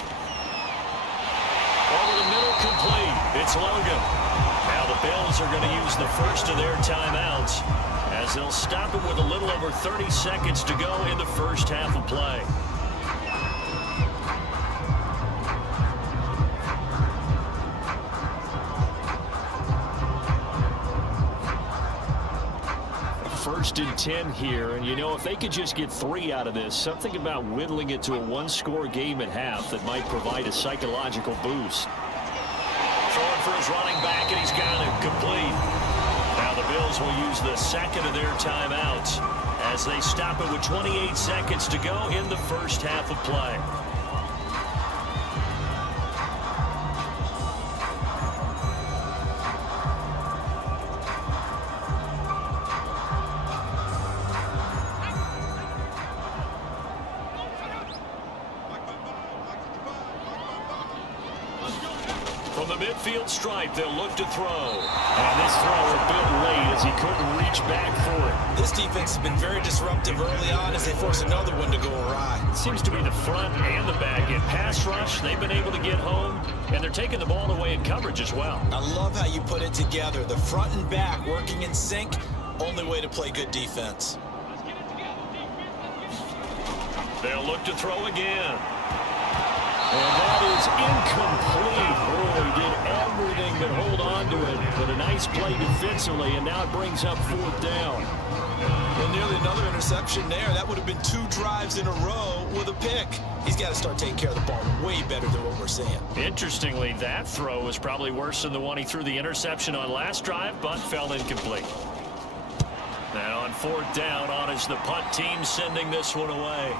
Over the middle, complete. It's Logan. Now the Bills are going to use the first of their timeouts as they'll stop it with a little over 30 seconds to go in the first half of play. First and 10 here, and you know, if they could just get 3 out of this, something about whittling it to a 1-score game at half that might provide a psychological boost. Throwing for his running back, and he's got it complete. Now the Bills will use the second of their timeouts as they stop it with 28 seconds to go in the first half of play. From the midfield stripe, they'll look to throw. And this throw a bit late as he couldn't reach back for it. This defense has been very disruptive early on as they force another one to go awry. Seems to be the front and the back. In pass rush, they've been able to get home, and they're taking the ball away in coverage as well. I love how you put it together. The front and back working in sync, only way to play good defense. They'll look to throw again. And that is incomplete. Oh, he did everything but hold on to it. But a nice play defensively, and now it brings up fourth down. Well, nearly another interception there. That would have been 2 drives in a row with a pick. He's got to start taking care of the ball way better than what we're seeing. Interestingly, that throw was probably worse than the one he threw the interception on last drive, but fell incomplete. Now on fourth down, on is the punt team sending this one away.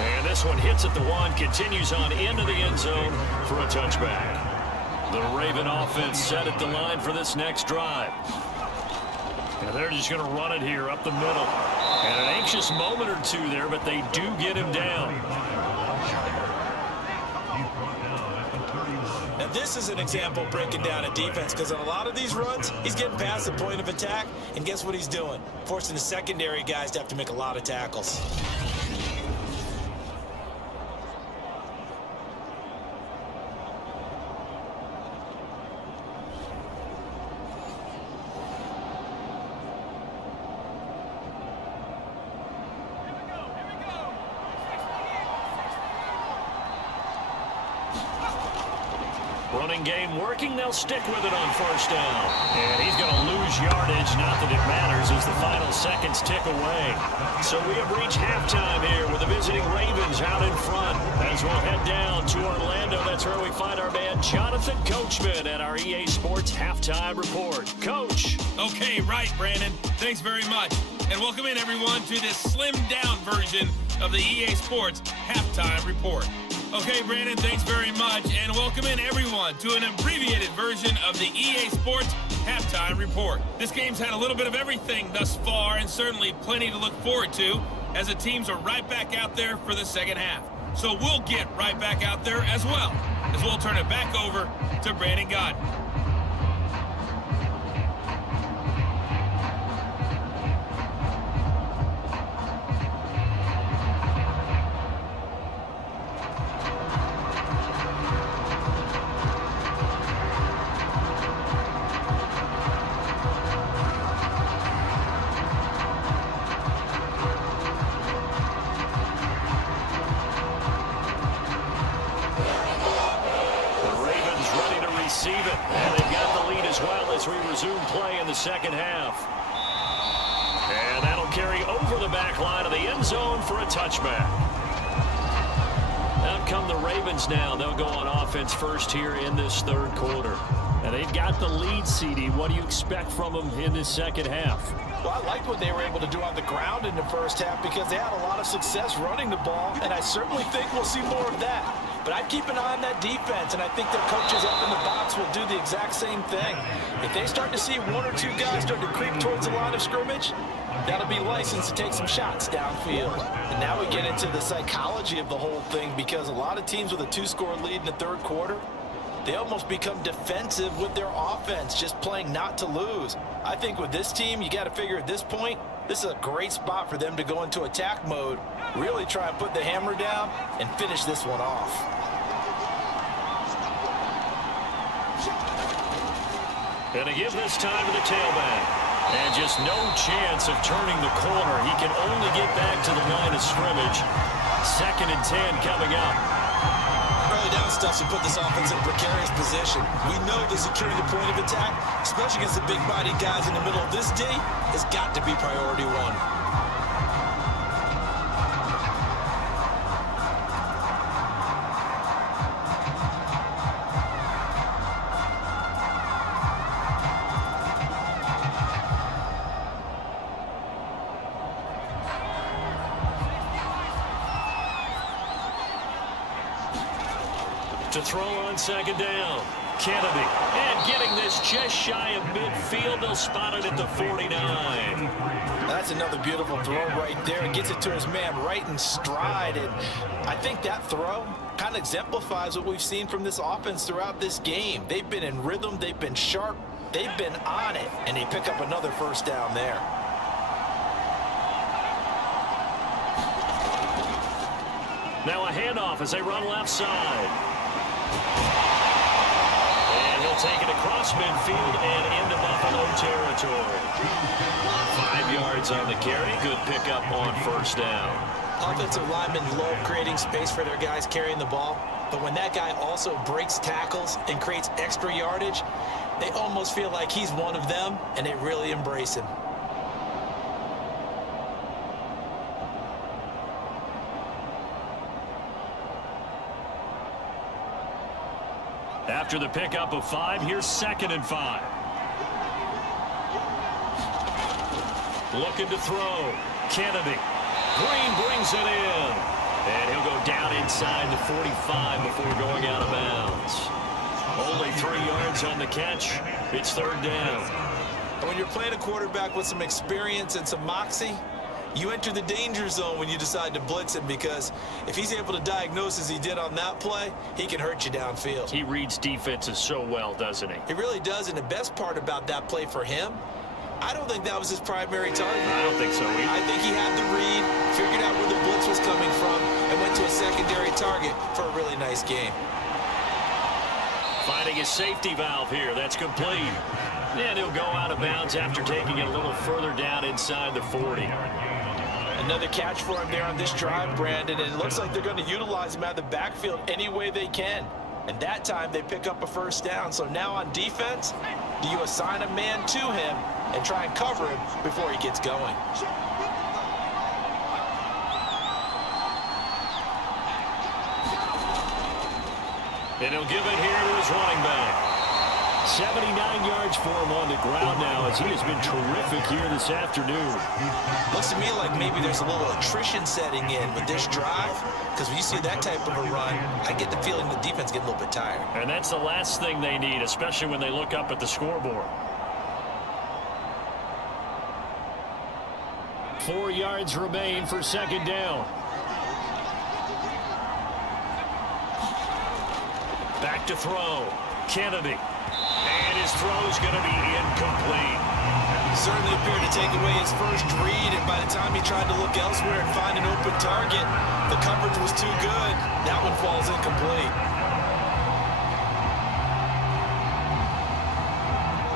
And this one hits at the 1, continues on into the end zone for a touchback. The Raven offense set at the line for this next drive. And they're just going to run it here up the middle. And an anxious moment or two there, but they do get him down. Now this is an example of breaking down a defense, because on a lot of these runs, he's getting past the point of attack, and guess what he's doing? Forcing the secondary guys to have to make a lot of tackles. Running game working. They'll stick with it on first down. And he's going to lose yardage. Not that it matters as the final seconds tick away. So we have reached halftime here with the visiting Ravens out in front. As we'll head down to Orlando, that's where we find our man Jonathan Coachman at our EA Sports Halftime Report. Coach. Okay, right, Brandon. Thanks very much. And welcome in, everyone, to this slimmed-down version of the EA Sports Halftime Report. Okay, Brandon, thanks very much, and welcome in everyone to an abbreviated version of the EA Sports Halftime Report. This game's had a little bit of everything thus far, and certainly plenty to look forward to, as the teams are right back out there for the second half. So we'll get right back out there as well, as we'll turn it back over to Brandon Godden. Second half. And that'll carry over the back line of the end zone for a touchback. Out come the Ravens now. They'll go on offense first here in this third quarter. And they've got the lead, CD. What do you expect from them in this second half? Well, I liked what they were able to do on the ground in the first half because they had a lot of success running the ball, and I certainly think we'll see more of that. But I'd keep an eye on that defense, and I think their coaches up in the box will do the exact same thing. If they start to see 1 or 2 guys start to creep towards the line of scrimmage, that'll be licensed to take some shots downfield. And now we get into the psychology of the whole thing, because a lot of teams with a 2-score lead in the third quarter, they almost become defensive with their offense, just playing not to lose. I think with this team, you got to figure at this point, this is a great spot for them to go into attack mode, really try and put the hammer down and finish this one off. Gonna give this time to the tailback. And just no chance of turning the corner. He can only get back to the line of scrimmage. 2nd and 10 coming up. Early down stuff to put this offense in a precarious position. We know that securing the point of attack, especially against the big-bodied guys in the middle of this D, has got to be priority 1. To throw on second down. Kennedy. And getting this just shy of midfield. They'll spot it at the 49. That's another beautiful throw right there. It gets it to his man right in stride. And I think that throw kind of exemplifies what we've seen from this offense throughout this game. They've been in rhythm. They've been sharp. They've been on it. And they pick up another first down there. Now a handoff as they run left side. And he'll take it across midfield and into Buffalo territory. 5 yards on the carry. Good pickup on first down. Offensive linemen love creating space for their guys carrying the ball. But when that guy also breaks tackles and creates extra yardage, they almost feel like he's one of them, and they really embrace him. After the pickup of 5, here's 2nd and 5. Looking to throw. Kennedy. Green brings it in. And he'll go down inside the 45 before going out of bounds. Only 3 yards on the catch. It's 3rd down. When you're playing a quarterback with some experience and some moxie, you enter the danger zone when you decide to blitz him, because if he's able to diagnose as he did on that play, he can hurt you downfield. He reads defenses so well, doesn't he? He really does, and the best part about that play for him, I don't think that was his primary target. I don't think so either. I think he had the read, figured out where the blitz was coming from, and went to a secondary target for a really nice game. Finding his safety valve here. That's complete. And he'll go out of bounds after taking it a little further down inside the 40. Another catch for him there on this drive, Brandon, and it looks like they're going to utilize him out of the backfield any way they can. And that time they pick up a first down. So now on defense, do you assign a man to him and try and cover him before he gets going? And he'll give it here to his running back. 79 yards for him on the ground now, as he has been terrific here this afternoon. Looks to me like maybe there's a little attrition setting in with this drive, because when you see that type of a run, I get the feeling the defense gets a little bit tired. And that's the last thing they need, especially when they look up at the scoreboard. 4 yards remain for 2nd down. Back to throw. Kennedy. And his throw's going to be incomplete. Certainly appeared to take away his first read, and by the time he tried to look elsewhere and find an open target, the coverage was too good. That one falls incomplete.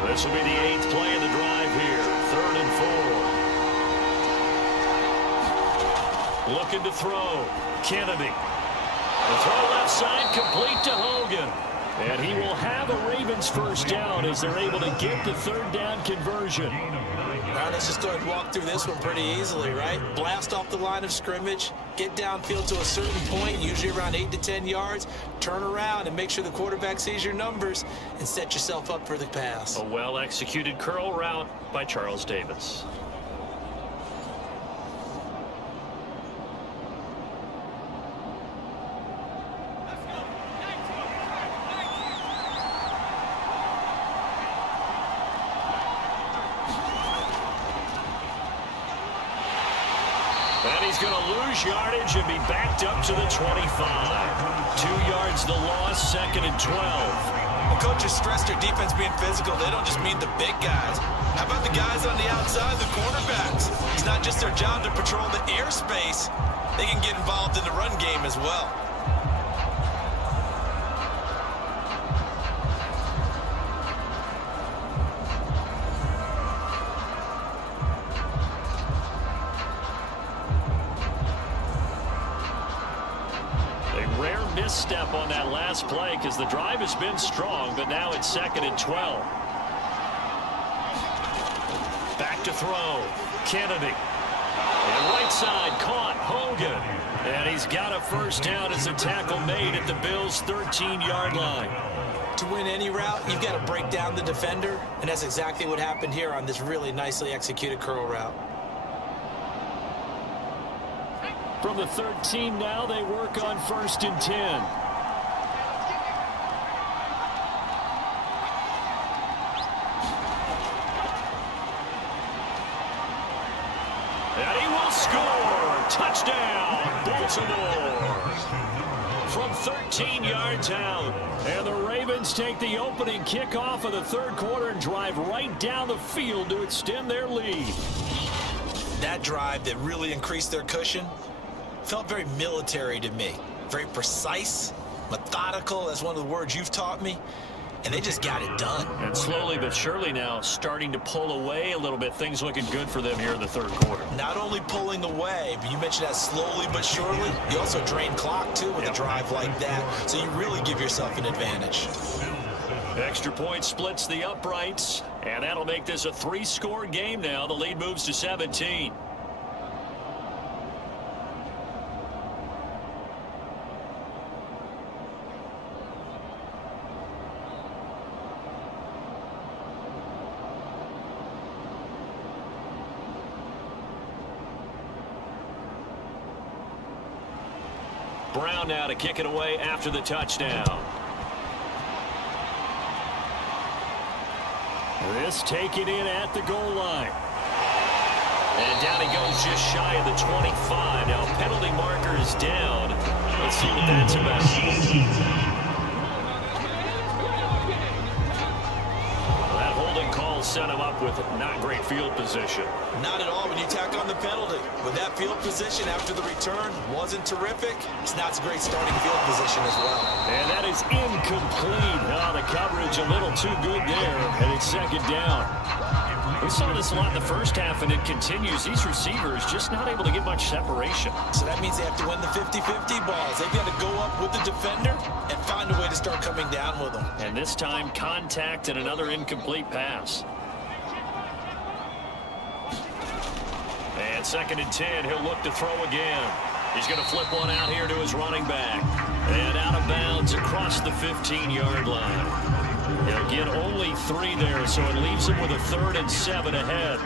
This will be the 8th play of the drive here. 3rd and 4. Looking to throw. Kennedy. The throw left side, complete to Hogan. And he will have a Ravens first down as they're able to get the 3rd down conversion. All right, let's just go ahead and walk through this one pretty easily, right? Blast off the line of scrimmage, get downfield to a certain point, usually around 8 to 10 yards, turn around and make sure the quarterback sees your numbers and set yourself up for the pass. A well-executed curl route by Charles Davis. And he's going to lose yardage and be backed up to the 25. 2 yards the loss, 2nd and 12. The coaches stress their defense being physical. They don't just mean the big guys. How about the guys on the outside, the cornerbacks? It's not just their job to patrol the airspace. They can get involved in the run game as well. Misstep on that last play because the drive has been strong, but now it's 2nd and 12. Back to throw. Kennedy. And right side caught. Hogan. And he's got a first down as the tackle made at the Bills' 13-yard line. To win any route, you've got to break down the defender, and that's exactly what happened here on this really nicely executed curl route. From the 13 now, they work on 1st and 10. Touchdown, Baltimore. From 13 yards out. And the Ravens take the opening kickoff of the third quarter and drive right down the field to extend their lead. That drive that really increased their cushion felt very military to me. Very precise, methodical. That's one of the words you've taught me. And they just got it done. And slowly but surely now starting to pull away a little bit. Things looking good for them here in the third quarter. Not only pulling away, but you mentioned that slowly but surely. You also drain clock, too, with a drive like that. So you really give yourself an advantage. Extra point splits the uprights. And that'll make this a 3-score game now. The lead moves to 17. Brown now to kick it away after the touchdown. This taken in at the goal line. And down he goes just shy of the 25. Now penalty marker is down. Let's see what that's about. That holding call set him up with not great field position. Not at all when you tack on the penalty. With that field position after the return wasn't terrific. It's not a great starting field position as well. And that is incomplete. Oh, the coverage a little too good there. And it's second down. We saw this a lot in the first half, and it continues. These receivers just not able to get much separation. So that means they have to win the 50-50 balls. They've got to go up with the defender and find a way to start coming down with them. And this time, contact and another incomplete pass. And second and 10, he'll look to throw again. He's going to flip one out here to his running back. And out of bounds across the 15-yard line. He'll get only 3 there, so it leaves him with a 3rd and 7 ahead.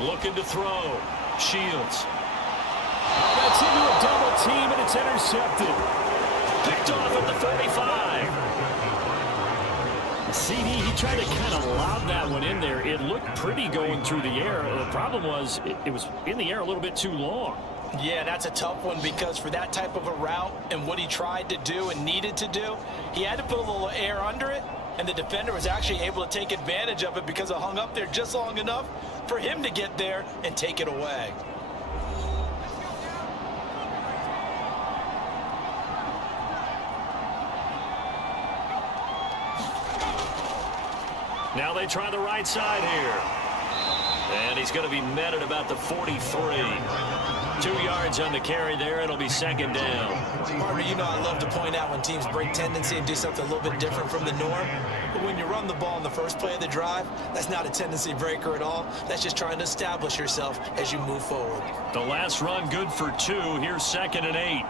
Looking to throw. Shields. That's into a double team, and it's intercepted. Picked off at the 45. CD, he tried to kind of lob that one in there. It looked pretty going through the air. The problem was it was in the air a little bit too long. Yeah, that's a tough one because for that type of a route and what he tried to do and needed to do, he had to put a little air under it, and the defender was actually able to take advantage of it because it hung up there just long enough for him to get there and take it away. Now they try the right side here. And he's going to be met at about the 43. 2 yards on the carry there. It'll be second down. Partner, you know I love to point out when teams break tendency and do something a little bit different from the norm. But when you run the ball in the first play of the drive, that's not a tendency breaker at all. That's just trying to establish yourself as you move forward. The last run good for 2. Here's second and 8.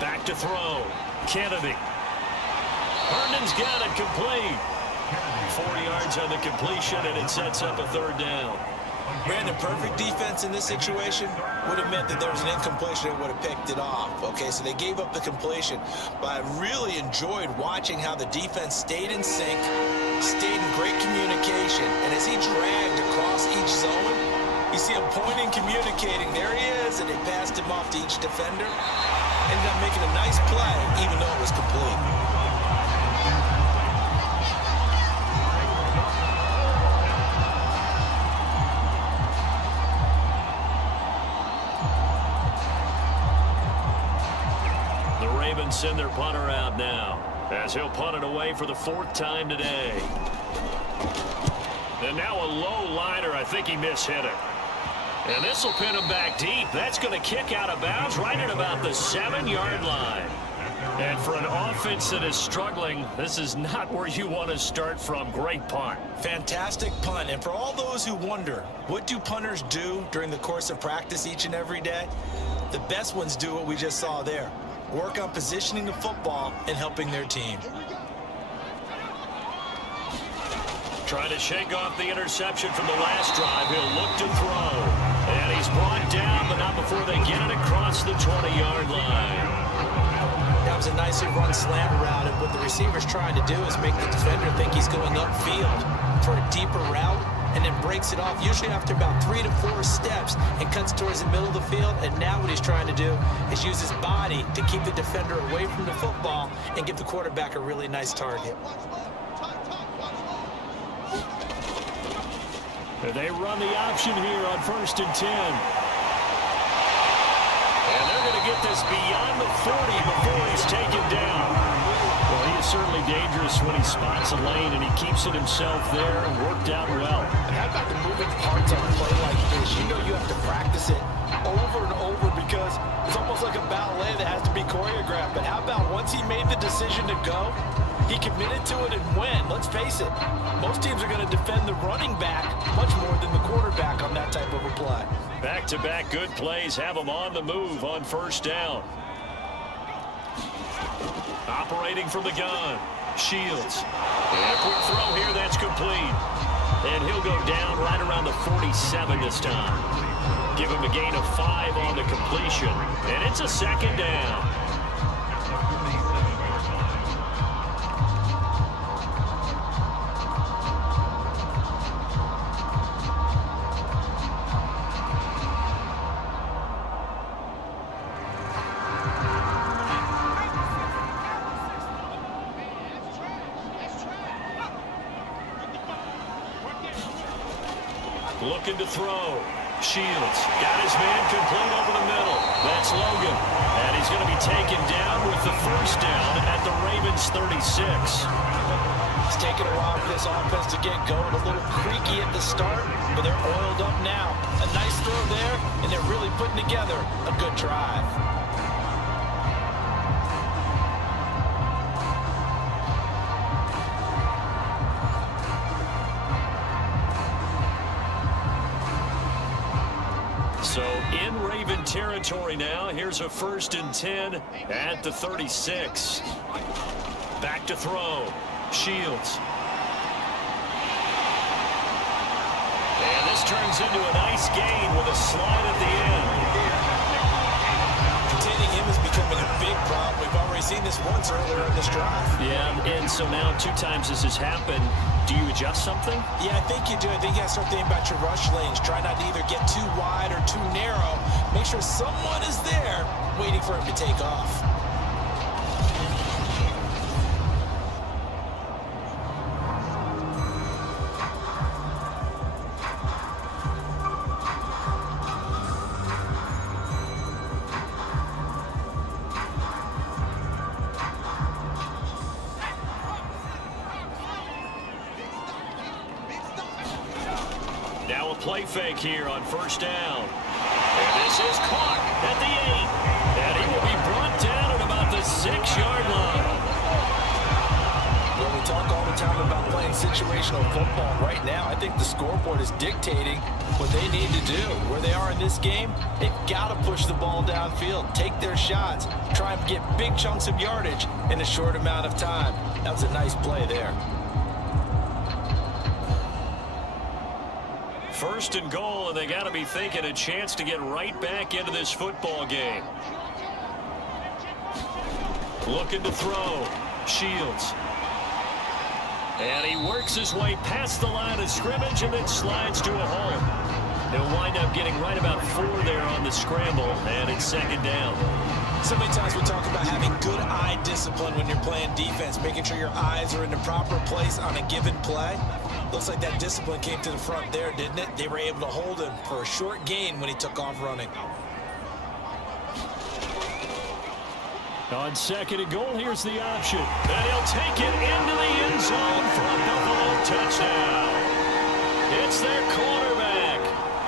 Back to throw. Kennedy. Herndon's got it complete. 4 yards on the completion, and it sets up a 3rd down. Brandon, perfect defense in this situation would have meant that there was an incompletion and would have picked it off. Okay, so they gave up the completion. But I really enjoyed watching how the defense stayed in sync, stayed in great communication. And as he dragged across each zone, you see him pointing, communicating. There he is, and they passed him off to each defender. Ended up making a nice play, even though it was complete. Send their punter out now as he'll punt it away for the 4th time today. And now a low liner. I think he mishit it. And this will pin him back deep. That's going to kick out of bounds right at about the 7-yard line. And for an offense that is struggling, this is not where you want to start from. Great punt. Fantastic punt. And for all those who wonder, what do punters do during the course of practice each and every day? The best ones do what we just saw there. Work on positioning the football and helping their team. Trying to shake off the interception from the last drive. He'll look to throw. And he's brought down, but not before they get it across the 20-yard line. That was a nicely run slant route, and what the receiver's trying to do is make the defender think he's going upfield for a deeper route, and then breaks it off, usually after about 3 to 4 steps, and cuts towards the middle of the field. And now what he's trying to do is use his body to keep the defender away from the football and give the quarterback a really nice target. They run the option here on 1st and 10. And they're going to get this beyond the 40 before he's taken down. Well, he is certainly dangerous when he spots a lane, and he keeps it himself there and worked out well. And how about the moving parts on a play like this? You know you have to practice it over and over because it's almost like a ballet that has to be choreographed. But how about once he made the decision to go, he committed to it and went. Let's face it, most teams are going to defend the running back much more than the quarterback on that type of a play. Back-to-back good plays have him on the move on 1st down. Operating from the gun, Shields. And a quick throw here, that's complete. And he'll go down right around the 47 this time. Give him a gain of 5 on the completion. And it's a 2nd down. Looking to throw. Shields got his man complete over the middle. That's Logan. And he's going to be taken down with the 1st down at the Ravens 36. It's taken a while for this offense to get going. A little creaky at the start, but they're oiled up now. A nice throw there, and they're really putting together a good drive. So in Raven territory now. Here's a 1st and 10 at the 36. Back to throw. Shields. And this turns into a nice gain with a slide at the end. Containing him is becoming a big problem. We've already seen this once earlier in this drive. Yeah, and so now 2 times this has happened. Do you adjust something? Yeah, I think you do. I think you got to start thinking about your rush lanes. Try not to either get too wide or too narrow. Make sure someone is there waiting for him to take off. Now a play fake here on 1st down. And this is caught at the 8. And he will be brought down at about the 6-yard line. Well, we talk all the time about playing situational football. Right now, I think the scoreboard is dictating what they need to do. Where they are in this game, they've got to push the ball downfield, take their shots, try and get big chunks of yardage in a short amount of time. That was a nice play there. 1st and goal, and they got to be thinking a chance to get right back into this football game. Looking to throw. Shields. And he works his way past the line of scrimmage and then slides to a hole. He'll wind up getting right about 4 there on the scramble, and it's 2nd down. So many times we talk about having good eye discipline when you're playing defense, making sure your eyes are in the proper place on a given play. Looks like that discipline came to the front there, didn't it? They were able to hold him for a short gain when he took off running. On 2nd and goal, here's the option. And he'll take it into the end zone for a Buffalo touchdown. It's their quarterback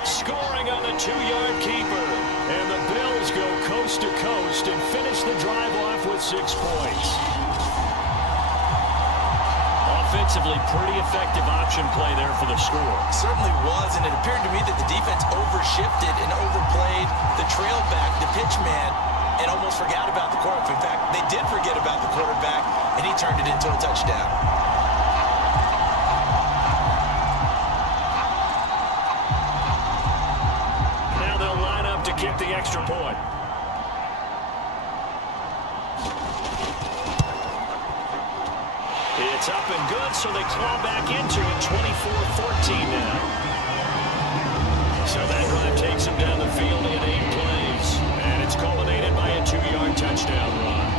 scoring on the 2-yard keeper. And the Bills go coast to coast and finish the drive off with 6 points. Offensively, pretty effective option play there for the score. Certainly was, and it appeared to me that the defense overshifted and overplayed the trail back, the pitch man, and almost forgot about the quarterback. In fact, they did forget about the quarterback, and he turned it into a touchdown. Now they'll kick the extra point. It's up and good, so they claw back into it, 24-14 now. So that drive takes them down the field in 8 plays, and it's culminated by a 2-yard touchdown run.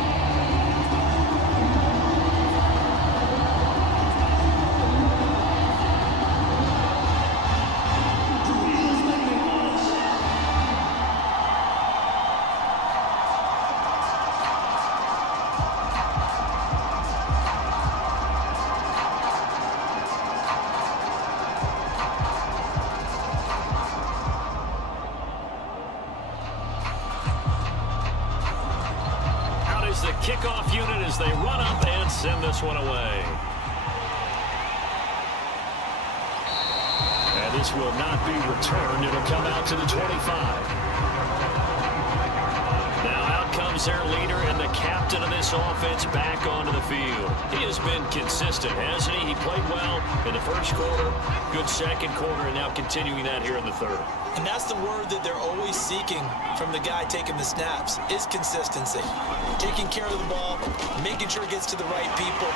The kickoff unit as they run up and send this one away. And this will not be returned. It'll come out to the 25. Now out comes their leader and the captain of this offense back onto the field. He has been consistent, hasn't he? He played well in the first quarter, good second quarter, and now continuing that here in the third. And that's the word that they're always seeking from the guy taking the snaps, is consistency. Taking care of the ball, making sure it gets to the right people,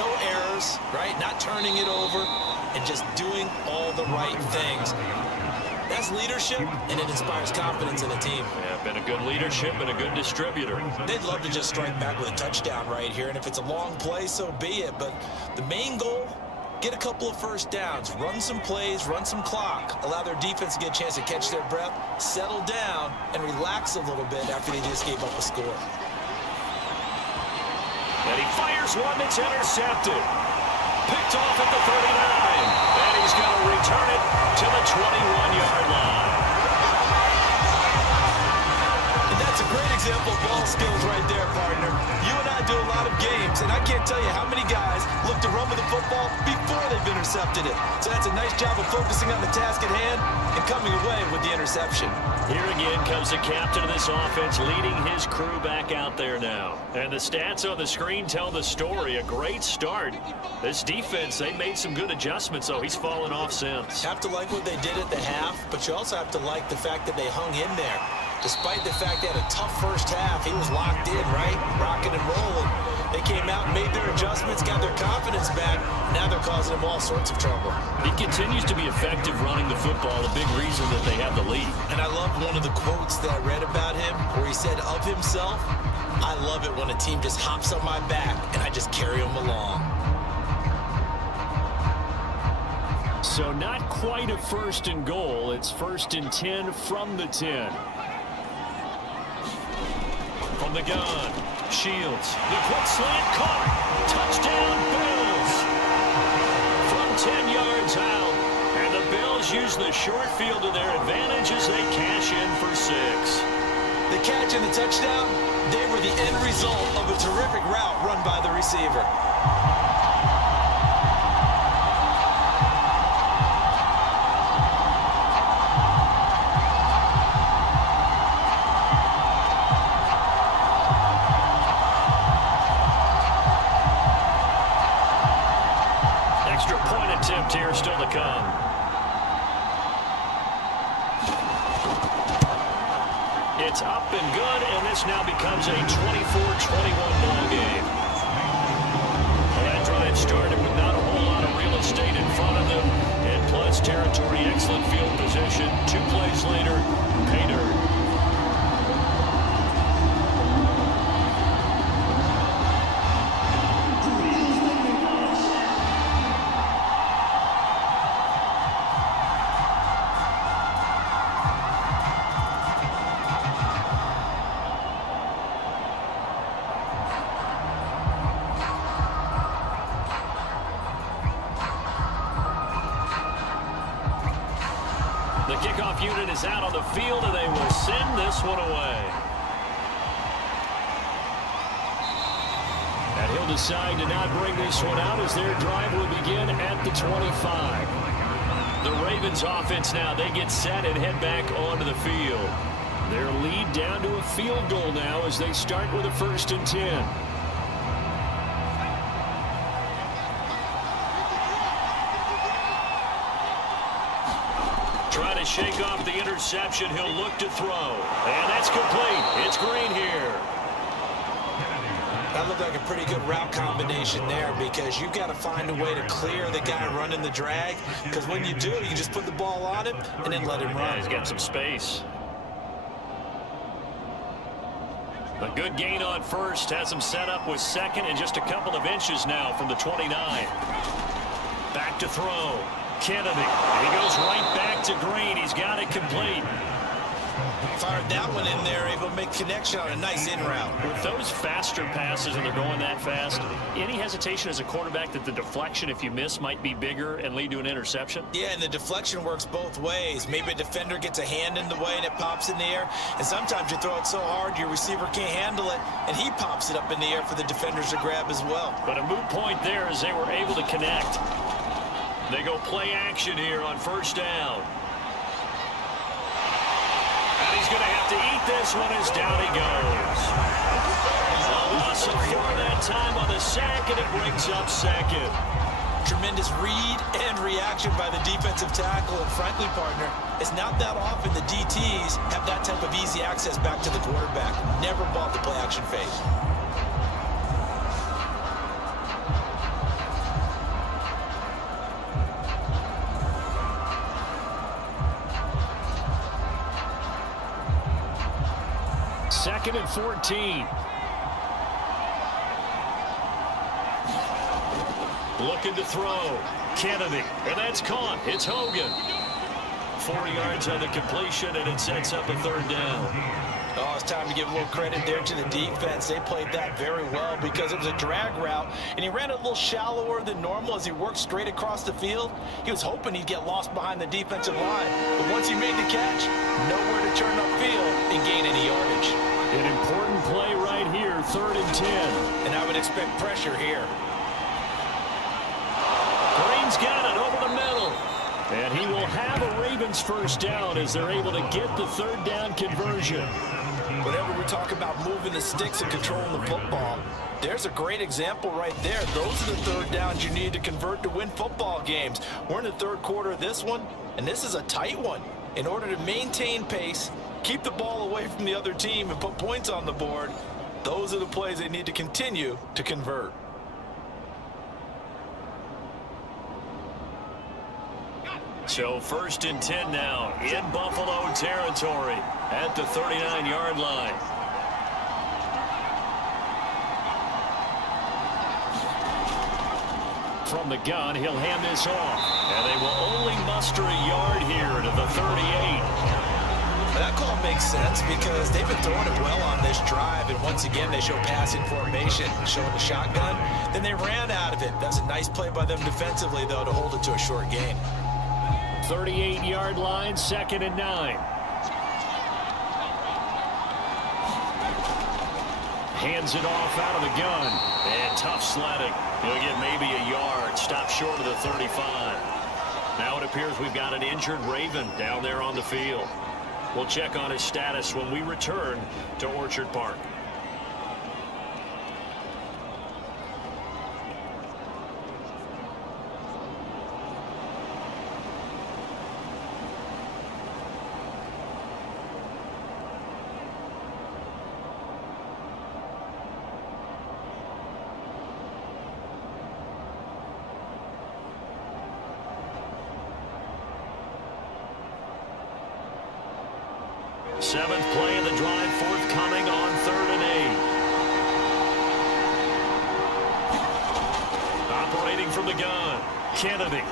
no errors, right? Not turning it over, and just doing all the right things. That's leadership, and it inspires confidence in a team. Yeah, been a good leadership and a good distributor. They'd love to just strike back with a touchdown right here, and if it's a long play, so be it. But the main goal, get a couple of first downs, run some plays, run some clock, allow their defense to get a chance to catch their breath, settle down, and relax a little bit after they just gave up a score. And he fires one that's intercepted. Picked off at the 39. And he's going to return it to the 21-yard line. And that's a great example of ball skills right there, partner. You and I do a lot of games, and I can't tell you how many guys look to run with the football before they've intercepted it. So that's a nice job of focusing on the task at hand and coming away with the interception. Here again comes the captain of this offense leading his crew back out there now. And the stats on the screen tell the story. A great start. This defense, they made some good adjustments, though. He's fallen off since. Have to like what they did at the half, but you also have to like the fact that they hung in there. Despite the fact they had a tough first half, he was locked in, right? Rocking and rolling. They came out and made their adjustments, got their confidence back. Now they're causing them all sorts of trouble. He continues to be effective running the football, a big reason that they have the lead. And I love one of the quotes that I read about him where he said of himself, I love it when a team just hops on my back and I just carry them along. So not quite a 1st and goal. It's 1st and 10 from the 10. From the gun, Shields, the quick slant caught, touchdown Bills. From 10 yards out, and the Bills use the short field to their advantage as they cash in for 6. The catch and the touchdown, they were the end result of a terrific route run by the receiver. Attempt here still to come. It's up and good, and this now becomes a 24-21 ball game. Well, that drive started with not a whole lot of real estate in front of them, and plus territory, excellent field position. 2 plays later, pay dirt. The kickoff unit is out on the field, and they will send this one away. And he'll decide to not bring this one out as their drive will begin at the 25. The Ravens offense now, they get set and head back onto the field. Their lead down to a field goal now as they start with a 1st and 10. Trying to shake off the interception. He'll look to throw. And that's complete. It's Green here. That looked like a pretty good route combination there because you've got to find a way to clear the guy running the drag, because when you do, you just put the ball on him and then let him run. Yeah, he's got some space. A good gain on first has him set up with second and just a couple of inches now from the 29. Back to throw. Kennedy. And he goes right back to Green. He's got it complete. Fired that one in there, able to make connection on a nice in route. With those faster passes and they're going that fast, any hesitation as a quarterback that the deflection, if you miss, might be bigger and lead to an interception? Yeah, and the deflection works both ways. Maybe a defender gets a hand in the way and it pops in the air, and sometimes you throw it so hard your receiver can't handle it, and he pops it up in the air for the defenders to grab as well. But a moot point there as they were able to connect. They go play action here on first down. And he's going to have to eat this one as down he goes. A loss of 4 that time on the sack, and it brings up second. Tremendous read and reaction by the defensive tackle, and frankly, partner, it's not that often the DTs have that type of easy access back to the quarterback. Never bought the play action phase. Second and 14. Looking to throw. Kennedy. And that's caught. It's Hogan. 4 yards on the completion, and it sets up a third down. Oh, it's time to give a little credit there to the defense. They played that very well because it was a drag route, and he ran a little shallower than normal as he worked straight across the field. He was hoping he'd get lost behind the defensive line, but once he made the catch, nowhere to turn upfield and gain any yardage. An important play right here, 3rd and 10. And I would expect pressure here. Green's got it over the middle. And he will have a Ravens first down as they're able to get the 3rd down conversion. Whenever we talk about moving the sticks and controlling the football, there's a great example right there. Those are the 3rd downs you need to convert to win football games. We're in the 3rd quarter of this one, and this is a tight one. In order to maintain pace, keep the ball away from the other team, and put points on the board, those are the plays they need to continue to convert. So 1st and 10 now in Buffalo territory at the 39-yard line. From the gun, he'll hand this off. And they will only muster a yard here to the 38. That call makes sense because they've been throwing it well on this drive, and once again they show passing formation, showing the shotgun. Then they ran out of it. That's a nice play by them defensively, though, to hold it to a short gain. 38-yard line, 2nd and 9. Hands it off out of the gun. And tough sledding. He'll get maybe a yard. Stop short of the 35. Now it appears we've got an injured Raven down there on the field. We'll check on his status when we return to Orchard Park. Seventh play of the drive forthcoming on 3rd and 8. Operating from the gun, Kennedy.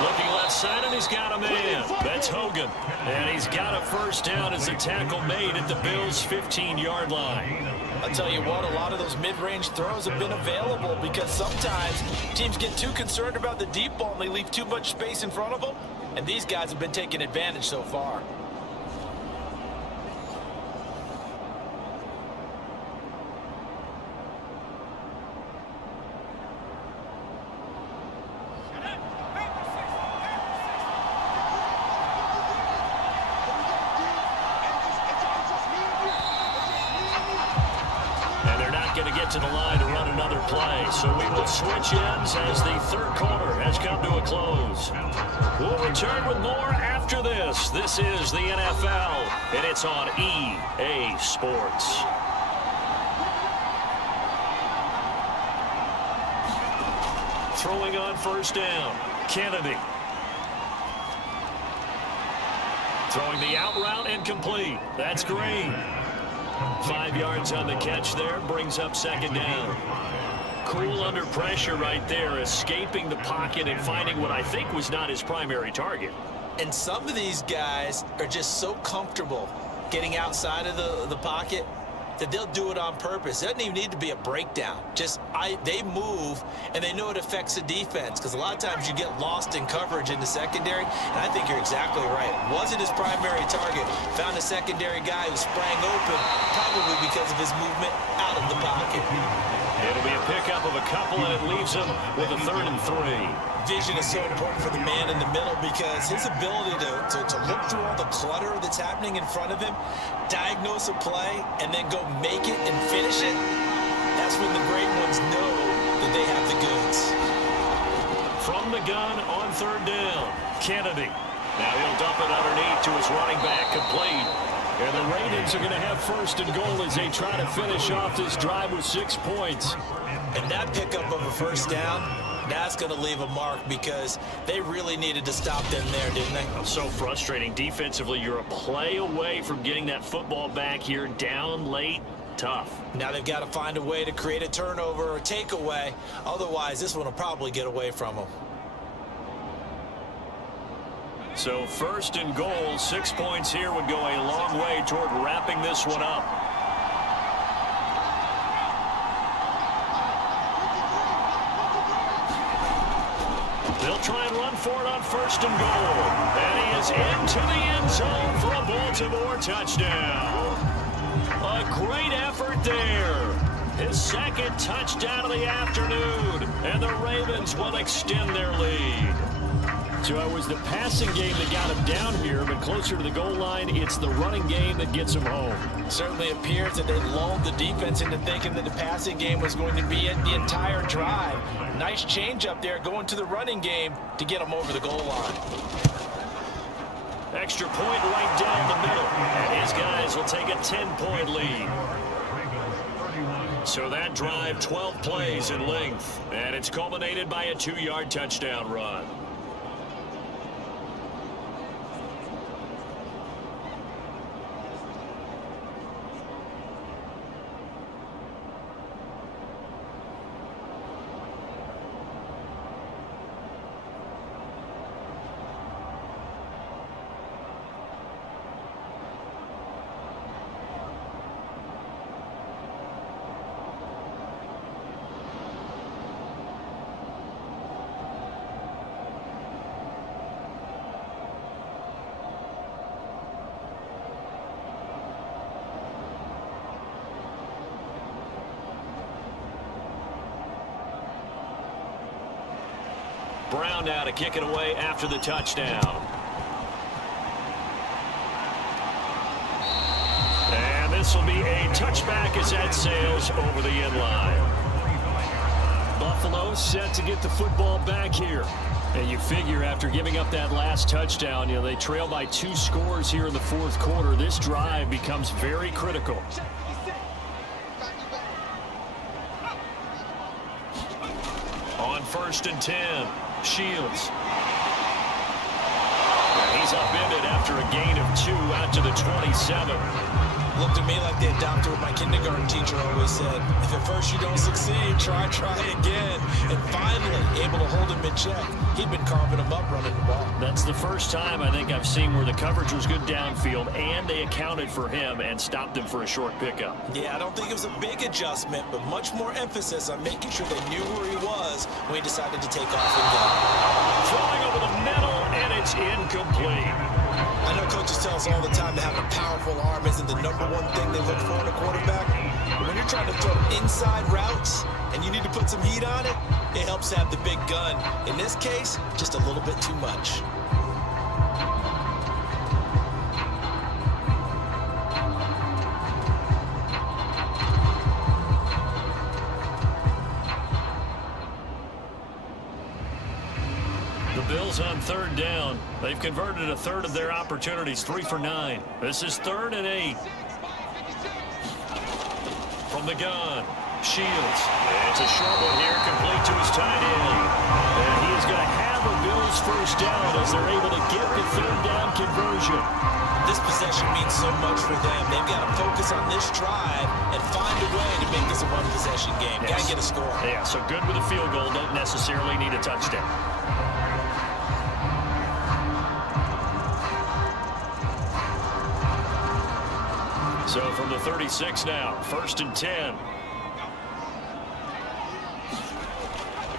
Looking left side, and he's got a man. That's Hogan. And he's got a first down as the tackle made at the Bills' 15-yard line. I'll tell you what, a lot of those mid-range throws have been available because sometimes teams get too concerned about the deep ball and they leave too much space in front of them, and these guys have been taking advantage so far. to the line to run another play. So we will switch ends as the third quarter has come to a close. We'll return with more after this. This is the NFL, and it's on EA Sports. Throwing on first down, Kennedy. Throwing the out route and complete. That's Green. 5 yards on the catch there, brings up second down. Cool under pressure right there, escaping the pocket and finding what I think was not his primary target. And some of these guys are just so comfortable getting outside of the pocket that they'll do it on purpose. It doesn't even need to be a breakdown. They move, and they know it affects the defense, because a lot of times you get lost in coverage in the secondary, and I think you're exactly right. Wasn't his primary target. Found a secondary guy who sprang open, probably because of his movement out of the pocket. It'll be a pickup of a couple, and it leaves him with a 3rd and 3. Vision is so important for the man in the middle, because his ability to look through all the clutter that's happening in front of him, diagnose a play, and then go make it and finish it, that's when the great ones know that they have the goods. From the gun on 3rd down, Kennedy. Now he'll dump it underneath to his running back, complete. And the Ravens are going to have 1st and goal as they try to finish off this drive with 6 points. And that pickup of a first down, that's going to leave a mark, because they really needed to stop them there, didn't they? So frustrating. Defensively, you're a play away from getting that football back here, down late. Tough. Now they've got to find a way to create a turnover or takeaway. Otherwise, this one will probably get away from them. So 1st and goal, 6 points here would go a long way toward wrapping this one up. They'll try and run for it on 1st and goal. And he is into the end zone for a Baltimore touchdown. A great effort there. His 2nd touchdown of the afternoon. And the Ravens will extend their lead. So it was the passing game that got him down here, but closer to the goal line, it's the running game that gets him home. Certainly appears that they lulled the defense into thinking that the passing game was going to be it the entire drive. Nice change up there going to the running game to get them over the goal line. Extra point right down the middle. And his guys will take a 10-point lead. So that drive, 12 plays in length. And it's culminated by a 2-yard touchdown run. Brown now to kick it away after the touchdown. And this will be a touchback as that sails over the end line. Buffalo set to get the football back here. And you figure after giving up that last touchdown, they trail by 2 scores here in the 4th quarter. This drive becomes very critical. On 1st and 10. Shields. He's upended after a gain of 2 out to the 27. Looked to me like they adopted what my kindergarten teacher always said. If at first you don't succeed, try again. And finally, able to hold him in check. He'd been carving him up running the ball. That's the first time I think I've seen where the coverage was good downfield and they accounted for him and stopped him for a short pickup. Yeah, I don't think it was a big adjustment, but much more emphasis on making sure they knew where he was when he decided to take off and go. Throwing over the middle, and it's incomplete. I know coaches tell us all the time that having a powerful arm isn't the #1 thing they look for in a quarterback. But when you're trying to throw inside routes and you need to put some heat on it, it helps to have the big gun. In this case, just a little bit too much. Bills on third down. They've converted a third of their opportunities, 3 for 9. This is 3rd and 8. From the gun, Shields. It's a short one here, complete to his tight end. And he is going to have a Bills first down as they're able to get the third down conversion. This possession means so much for them. They've got to focus on this drive and find a way to make this a one-possession game. Yes. Got to get a score. Yeah, so good with a field goal. Don't necessarily need a touchdown. So from the 36 now, 1st and 10.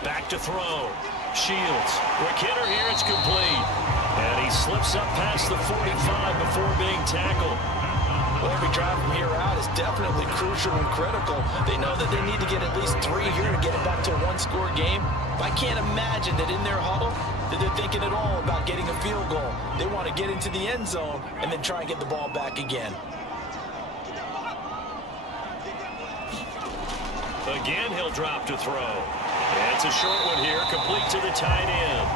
Back to throw. Shields. Quick hitter here. It's complete. And he slips up past the 45 before being tackled. Well, every drive from here out is definitely crucial and critical. They know that they need to get at least 3 here to get it back to a one-score game. But I can't imagine that in their huddle that they're thinking at all about getting a field goal. They want to get into the end zone and then try and get the ball back again. Again, he'll drop to throw. It's a short one here, complete to the tight end.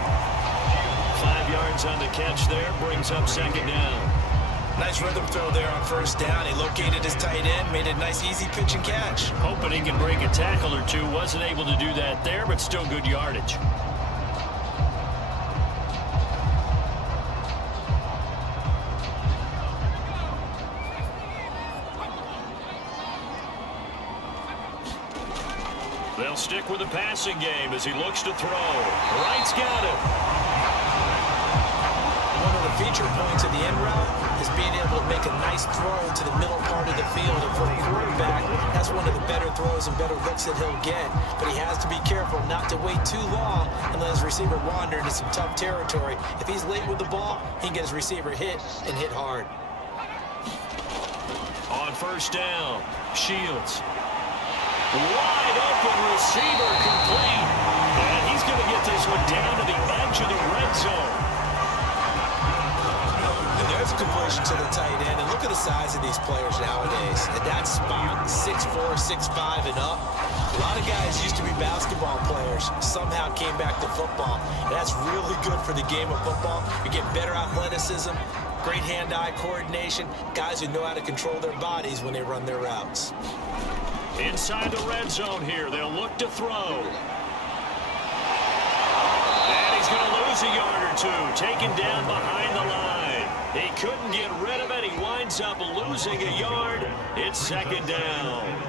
5 yards on the catch there, brings up 2nd down. Nice rhythm throw there on 1st down. He located his tight end, made a nice easy pitch and catch. Hoping he can break a tackle or two. Wasn't able to do that there, but still good yardage. They'll stick with the passing game as he looks to throw. Wright's got it. One of the feature points of the end route is being able to make a nice throw to the middle part of the field. And for a quarterback, that's one of the better throws and better looks that he'll get. But he has to be careful not to wait too long and let his receiver wander into some tough territory. If he's late with the ball, he can get his receiver hit and hit hard. On 1st down, Shields. Wide open receiver complete. And he's going to get this one down to the edge of the red zone. And there's a completion to the tight end. And look at the size of these players nowadays. At that spot, 6'4", 6'5", and up. A lot of guys used to be basketball players. Somehow came back to football. And that's really good for the game of football. You get better athleticism, great hand-eye coordination, guys who know how to control their bodies when they run their routes. Inside the red zone here, they'll look to throw. And he's going to lose a yard or two, taken down behind the line. He couldn't get rid of it. He winds up losing a yard. It's 2nd down.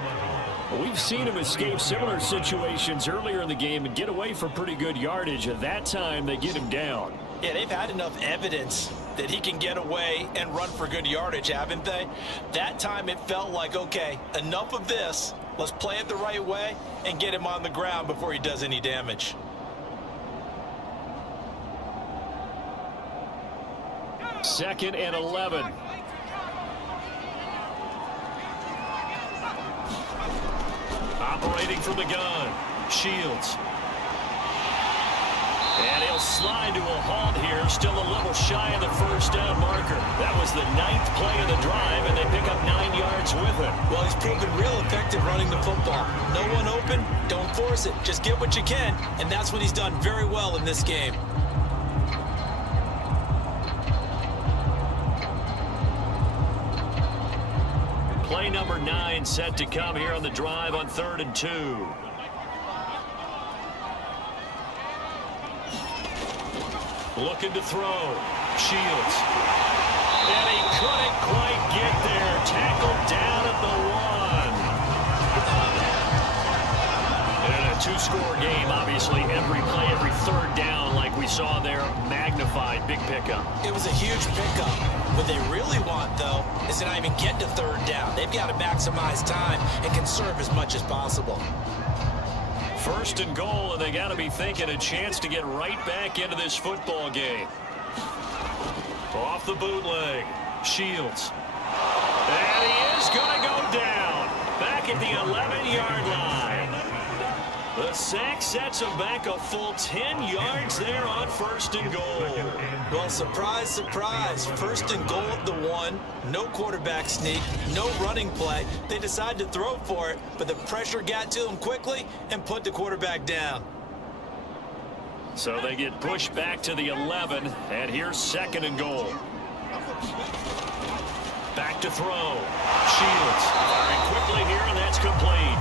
We've seen him escape similar situations earlier in the game and get away for pretty good yardage. At that time, they get him down. Yeah, they've had enough evidence that he can get away and run for good yardage, haven't they? That time it felt like, okay, enough of this. Let's play it the right way and get him on the ground before he does any damage. Second and 11. Operating from the gun, Shields. And he'll slide to a halt here, still a little shy of the 1st down marker. That was the 9th play of the drive, and they pick up 9 yards with it. Well, he's proven real effective running the football. No one open, don't force it. Just get what you can, and that's what he's done very well in this game. Play number 9 set to come here on the drive on 3rd and 2. Looking to throw. Shields. And he couldn't quite get there. Tackled down at the 1. And a 2-score game, obviously. Every play, every 3rd down, like we saw there, magnified. Big pickup. It was a huge pickup. What they really want, though, is to not even get to 3rd down. They've got to maximize time and conserve as much as possible. 1st and goal, and they got to be thinking a chance to get right back into this football game. Off the bootleg, Shields. And he is going to go down. Back at the 11-yard line. The sack sets him back a full 10 yards there on 1st and goal. Well, surprise, surprise. 1st and goal at the 1. No quarterback sneak, no running play. They decide to throw for it, but the pressure got to him quickly and put the quarterback down. So they get pushed back to the 11, and here's 2nd and goal. Back to throw. Shields firing quickly here, and that's complete.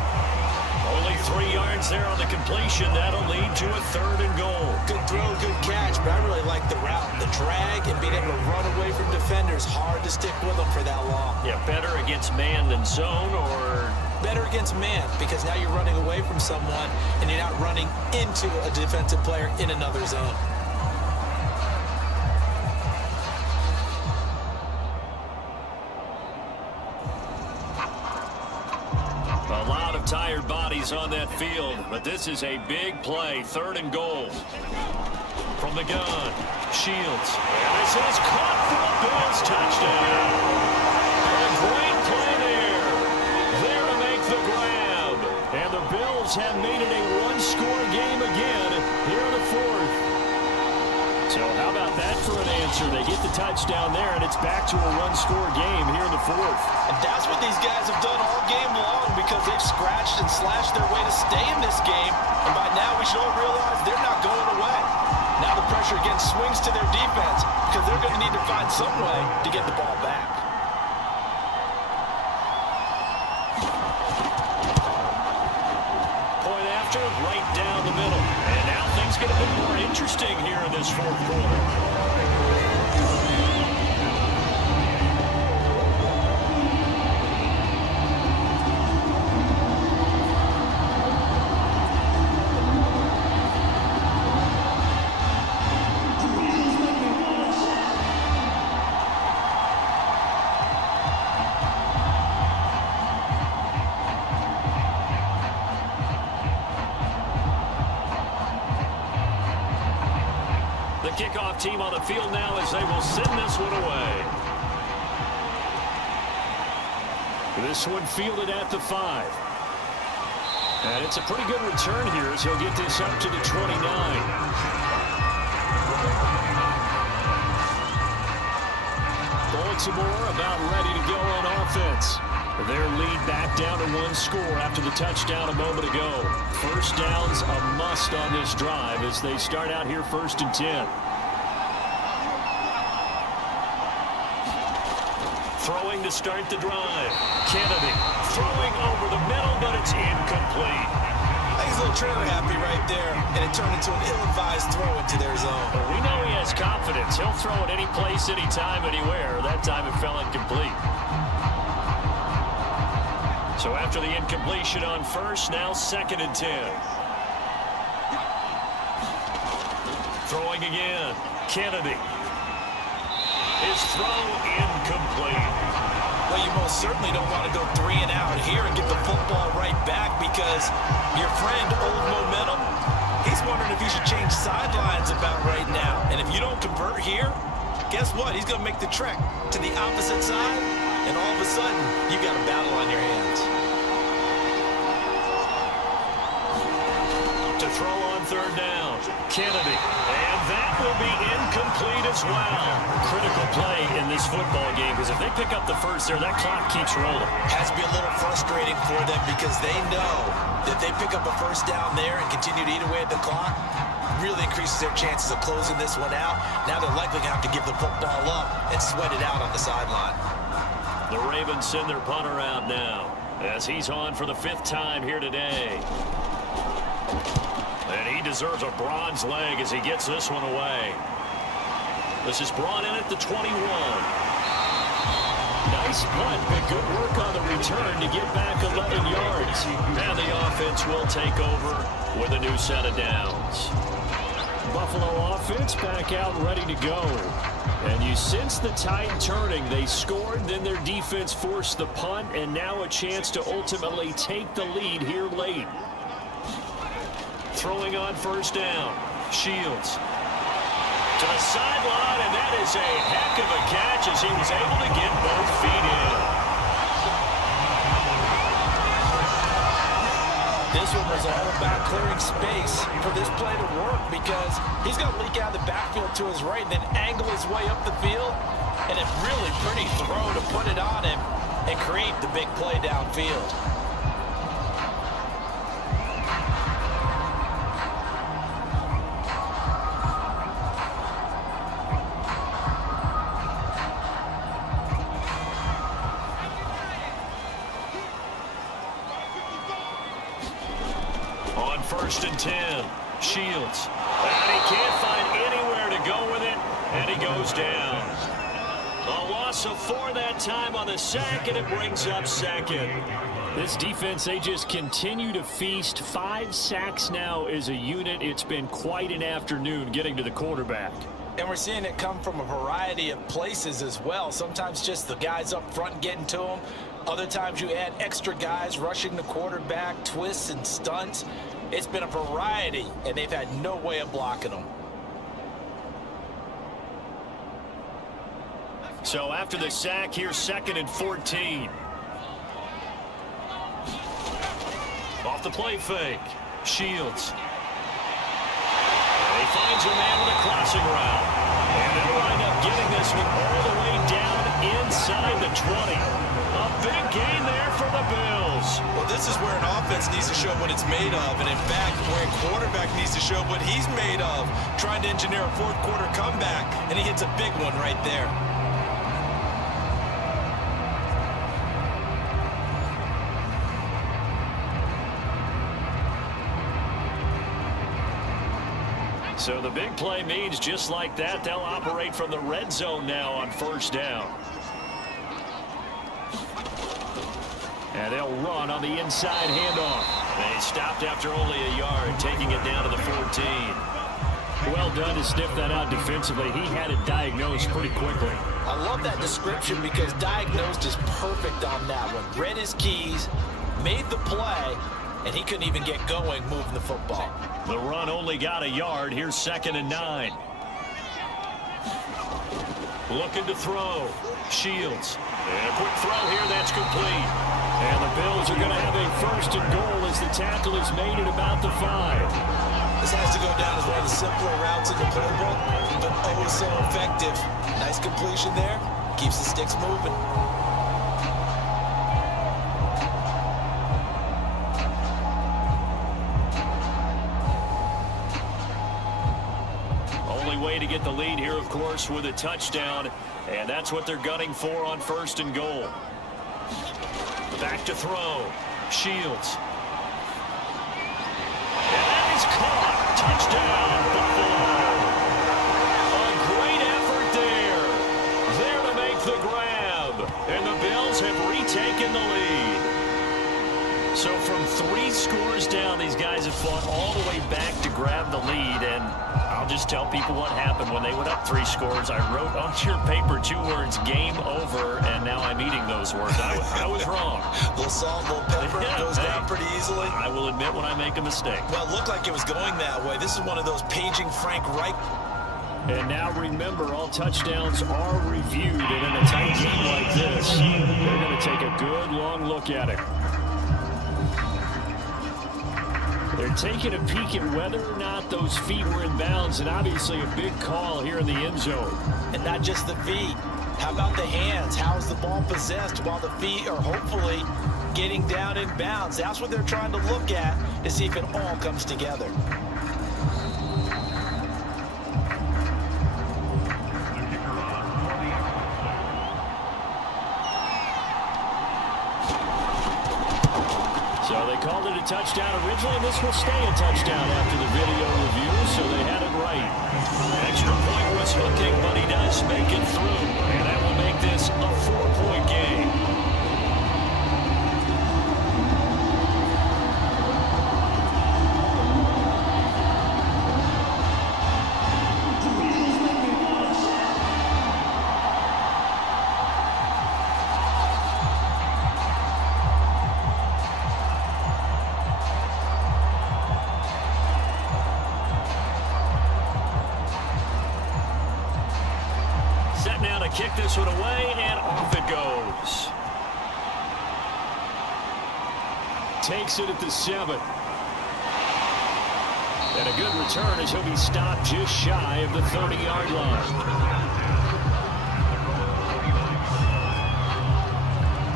Only 3 yards there on the completion. That'll lead to a 3rd and goal. Good throw, good catch, but I really like the route, the drag, and being able to run away from defenders. Hard to stick with them for that long. Yeah, better against man than zone, or better against man, because now you're running away from someone and you're not running into a defensive player in another zone. a lot of tired bodies on that field, but this is a big play. 3rd and goal. From the gun, Shields. And this is caught for a Bills touchdown. A great play there. There to make the grab. And the Bills have made it a one-score game again here in the 4th. So how about that for an answer? They get the touchdown there, and it's back to a one-score game here in the 4th. And that's what these guys have done all game long, because they've scratched and slashed their way to stay in this game. And by now we should all realize they're not going away. Now the pressure again swings to their defense, because they're going to need to find some way to get the ball back. Point after, right down the middle. And now things get a bit more interesting here in this 4th quarter. Kickoff team on the field now as they will send this one away. This one fielded at the 5. And it's a pretty good return here as he'll get this up to the 29. Baltimore about ready to go on offense. Their lead back down to 1 score after the touchdown a moment ago. First down's a must on this drive as they start out here 1st and 10. Throwing to start the drive. Kennedy throwing over the middle, but it's incomplete. He's a little trailer happy right there, and it turned into an ill-advised throw into their zone. But we know he has confidence. He'll throw it any place, anytime, anywhere. That time it fell incomplete. So after the incompletion on first, now 2nd and 10. Throwing again. Kennedy. His throw incomplete. Well, you most certainly don't want to go 3 and out here and get the football right back, because your friend, Old Momentum, he's wondering if he should change sidelines about right now. And if you don't convert here, guess what? He's going to make the trek to the opposite side, and all of a sudden, you've got a battle on your hands. To throw on 3rd down, Kennedy. And that will be incomplete as well. Critical play in this football game, because if they pick up the first there, that clock keeps rolling. Has to be a little frustrating for them, because they know that they pick up a first down there and continue to eat away at the clock, really increases their chances of closing this one out. Now they're likely going to have to give the football up and sweat it out on the sideline. The Ravens send their punter out now as he's on for the 5th time here today. And he deserves a bronze leg as he gets this one away. This is brought in at the 21. Nice punt, but good work on the return to get back 11 yards. Now the offense will take over with a new set of downs. Buffalo offense back out ready to go. And you sense the tide turning. They scored, then their defense forced the punt, and now a chance to ultimately take the lead here late. Throwing on 1st down. Shields to the sideline, and that is a heck of a catch as he was able to get both feet in. This one was all about clearing space for this play to work, because he's going to leak out of the backfield to his right and then angle his way up the field. And a really pretty throw to put it on him and create the big play downfield. On 1st and 10, Shields. And he can't find anywhere to go with it, and he goes down. A loss of 4 that time on the sack, and it brings up 2nd. This defense, they just continue to feast. 5 sacks now as a unit. It's been quite an afternoon getting to the quarterback. And we're seeing it come from a variety of places as well. Sometimes just the guys up front getting to him. Other times you add extra guys rushing the quarterback, twists and stunts. It's been a variety, and they've had no way of blocking them. So after the sack, here's 2nd and 14. Off the play fake, Shields. And he finds a man with a crossing route. And they'll wind up getting this one all the way down inside the 20. A big gain there for the Bills. Well, this is where an offense needs to show what it's made of, and in fact, where a quarterback needs to show what he's made of, trying to engineer a 4th quarter comeback, and he hits a big one right there. So the big play means just like that, they'll operate from the red zone now on 1st down. And they'll run on the inside handoff. They stopped after only a yard, taking it down to the 14. Well done to sniff that out defensively. He had it diagnosed pretty quickly. I love that description because diagnosed is perfect on that one. Read his keys, made the play, and he couldn't even get going moving the football. The run only got a yard. Here's 2nd and 9. Looking to throw. Shields. And a quick throw here. That's complete. And the Bills are going to have a 1st and goal as the tackle is made at about the 5. This has to go down as one of the simpler routes in the playbook, but oh so effective. Nice completion there. Keeps the sticks moving. Way to get the lead here, of course, with a touchdown, and that's what they're gunning for on 1st and goal. Back to throw. Shields. And that is caught. Touchdown, Buffalo. A great effort there. There to make the grab, and the Bills have retaken the lead. So from 3 scores down, these guys have fought all the way back to grab the lead, and I'll just tell people what happened when they went up 3 scores. I wrote on your paper 2 words, game over, and now I'm eating those words. I was wrong. A little salt, a little pepper, goes down pretty easily. I will admit when I make a mistake. Well, it looked like it was going that way. This is one of those paging Frank Reich. And now remember, all touchdowns are reviewed, and in a tight game like this, they're going to take a good long look at it. They're taking a peek at whether or not those feet were in bounds, and obviously a big call here in the end zone. And not just the feet. How about the hands? How's the ball possessed while the feet are hopefully getting down in bounds? That's what they're trying to look at to see if it all comes together. So they called it a touchdown originally, and this will stay a touchdown after the video review, so they had it right. Extra point was looking, but he does make it through. And that will make this a 4-point game. Kick this one away, and off it goes. Takes it at the 7. And a good return as he'll be stopped just shy of the 30-yard line.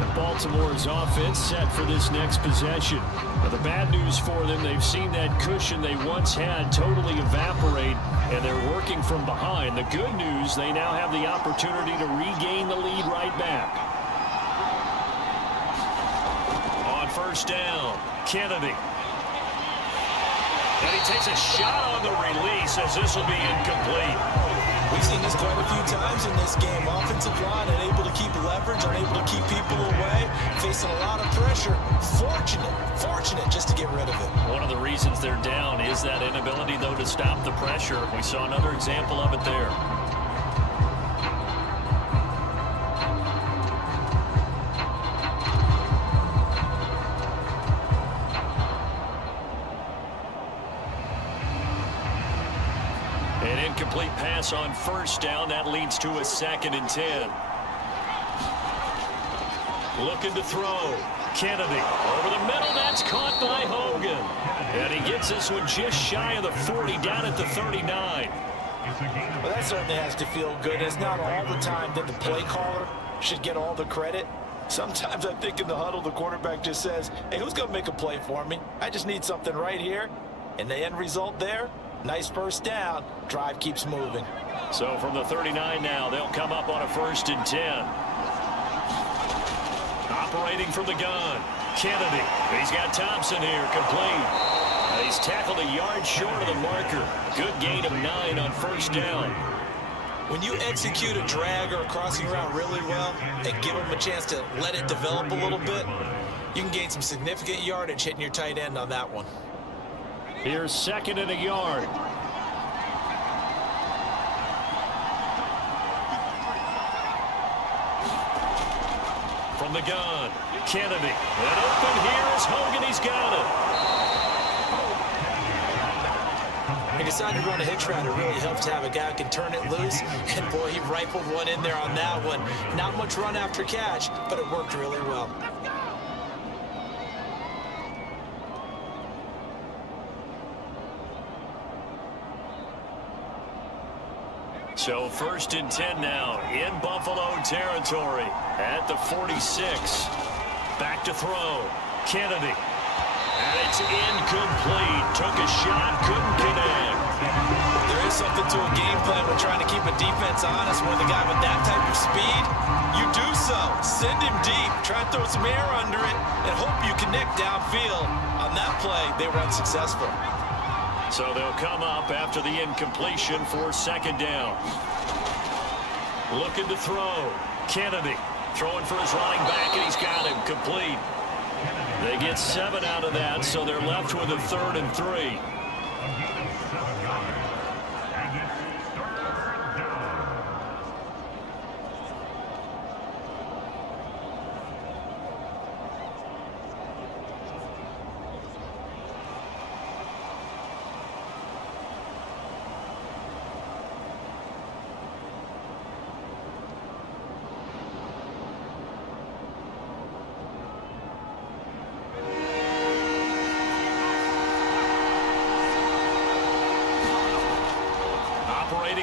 And Baltimore's offense set for this next possession. Now, the bad news for them, they've seen that cushion they once had totally evaporate, and they're working from behind. The good news, they now have the opportunity to regain the lead right back. On 1st down, Kennedy. And he takes a shot on the release as this will be incomplete. We've seen this quite a few times in this game. Offensive line unable to keep leverage, unable to keep people away, facing a lot of pressure. Fortunate just to get rid of it. One of the reasons they're down is that inability, though, to stop the pressure. We saw another example of it there. An incomplete pass on first down. That leads to a 2nd and 10. Looking to throw. Kennedy over the middle. That's caught by Hogan. And he gets this one just shy of the 40, down at the 39. Well, that certainly has to feel good. It's not all the time that the play caller should get all the credit. Sometimes I think in the huddle, the quarterback just says, hey, who's going to make a play for me? I just need something right here. And the end result there, nice first down. Drive keeps moving. So from the 39 now, they'll come up on a 1st and 10. Operating from the gun, Kennedy. He's got Thompson here, complete. He's tackled a yard short of the marker. Good gain of 9 on first down. When you execute a drag or a crossing route really well and give them a chance to let it develop a little bit, you can gain some significant yardage hitting your tight end on that one. Here's 2nd and a yard. From the gun, Kennedy. And open here is Hogan. He's got it. He decided to run a hitch route. It really helps to have a guy who can turn it loose. And, boy, he rifled one in there on that one. Not much run after catch, but it worked really well. So 1st and 10 now in Buffalo territory at the 46. Back to throw. Kennedy. And it's incomplete. Took a shot, couldn't connect. There is something to a game plan when trying to keep a defense honest. When the guy with that type of speed, you do so. Send him deep. Try and throw some air under it and hope you connect downfield. On that play, they were unsuccessful. So they'll come up after the incompletion for 2nd down. Looking to throw. Kennedy throwing for his running back, and he's got him complete. They get 7 out of that, so they're left with a 3rd and 3.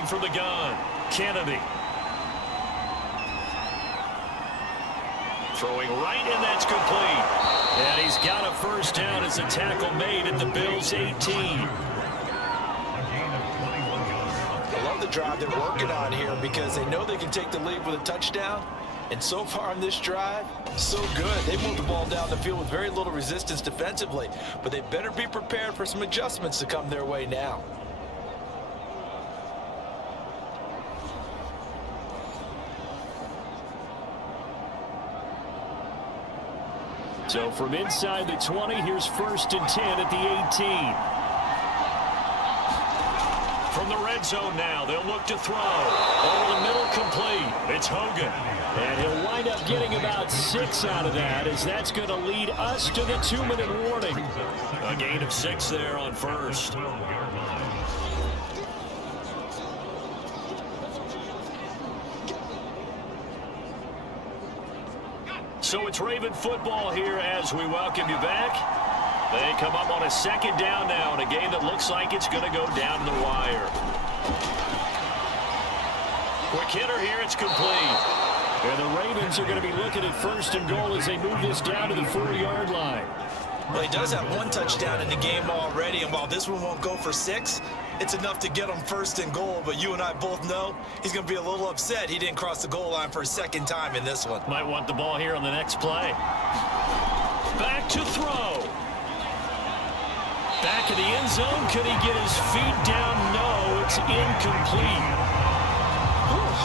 From the gun, Kennedy. Throwing right, and that's complete. And he's got a first down as a tackle made at the Bills' 18. I love the drive they're working on here because they know they can take the lead with a touchdown. And so far on this drive, so good. They moved the ball down the field with very little resistance defensively. But they better be prepared for some adjustments to come their way now. So from inside the 20, here's 1st and 10 at the 18. From the red zone now, they'll look to throw. Over the middle, complete. It's Hogan. And he'll wind up getting about 6 out of that, as that's going to lead us to the 2-minute warning. A gain of 6 there on first. So it's Raven football here as we welcome you back. They come up on a 2nd down now in a game that looks like it's going to go down the wire. Quick hitter here, it's complete. And the Ravens are going to be looking at 1st and goal as they move this down to the 4-yard line. Well, he does have 1 touchdown in the game already, and while this one won't go for 6, it's enough to get him 1st and goal. But you and I both know he's going to be a little upset he didn't cross the goal line for a 2nd time in this one. Might want the ball here on the next play. Back to throw. Back in the end zone. Could he get his feet down? No, it's incomplete.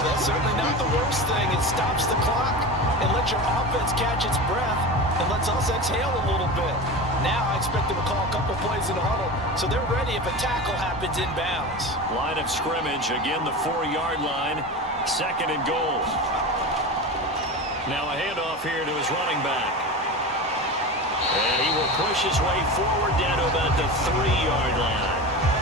That's certainly not the worst thing. It stops the clock and lets your offense catch its breath and lets us exhale a little bit. Now I expect them to call a couple plays in the huddle, so they're ready if a tackle happens inbounds. Line of scrimmage, again the 4-yard line, 2nd and goal. Now a handoff here to his running back. And he will push his way forward down to about the 3-yard line.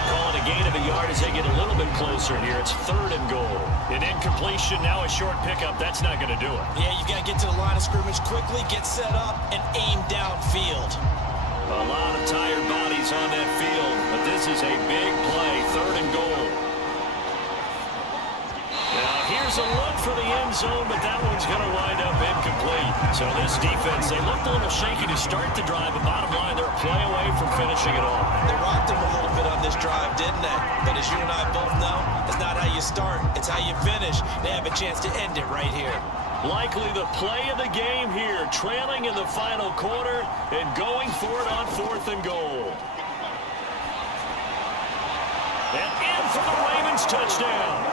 Calling a gain of a yard as they get a little bit closer here. It's 3rd and goal. An incompletion, now a short pickup. That's not going to do it. Yeah, you've got to get to the line of scrimmage quickly, get set up, and aim downfield. A lot of tired bodies on that field, but this is a big play, 3rd and goal. Now here's a look for the end zone, but that one's going to wind up incomplete. So this defense, they looked a little shaky to start the drive, but bottom line, they're a play away from finishing it off. They rocked him a little bit on this drive, didn't they? But as you and I both know, it's not how you start, it's how you finish. They have a chance to end it right here. Likely the play of the game here, trailing in the final quarter and going for it on 4th and goal. And in for the Ravens touchdown.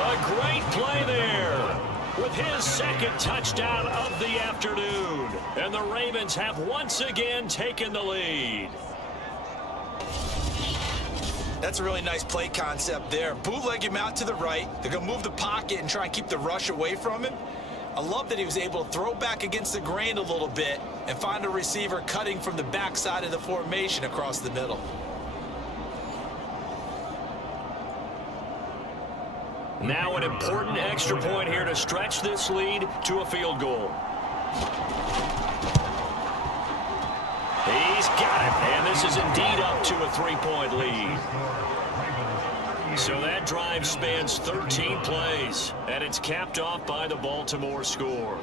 A great play there with his 2nd touchdown of the afternoon. And the Ravens have once again taken the lead. That's a really nice play concept there. Bootleg him out to the right. They're going to move the pocket and try and keep the rush away from him. I love that he was able to throw back against the grain a little bit and find a receiver cutting from the backside of the formation across the middle. Now an important extra point here to stretch this lead to a field goal. He's got it, and this is indeed up to a 3-point lead. So that drive spans 13 plays, and it's capped off by the Baltimore score.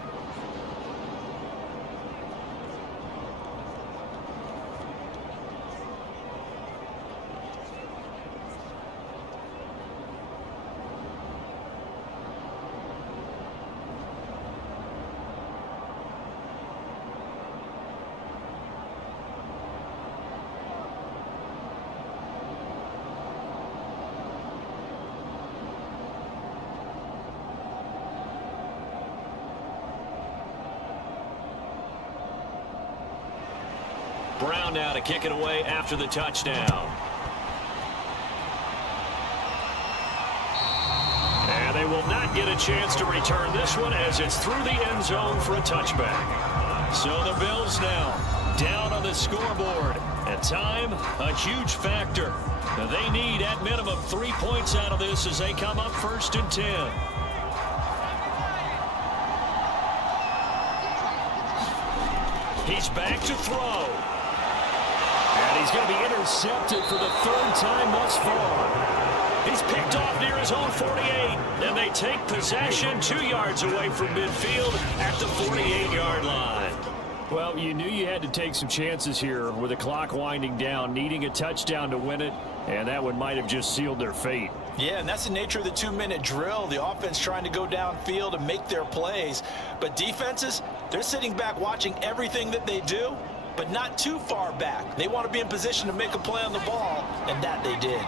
Brown now to kick it away after the touchdown. And they will not get a chance to return this one as it's through the end zone for a touchback. So the Bills now down on the scoreboard. And time, a huge factor. They need at minimum 3 points out of this as they come up 1st and 10. He's back to throw. And he's going to be intercepted for the 3rd time thus far. He's picked off near his own 48. And they take possession 2 yards away from midfield at the 48-yard line. Well, you knew you had to take some chances here with the clock winding down, needing a touchdown to win it, and that one might have just sealed their fate. Yeah, and that's the nature of the 2-minute drill. The offense trying to go downfield and make their plays. But defenses, they're sitting back watching everything that they do, but not too far back. They want to be in position to make a play on the ball, and that they did.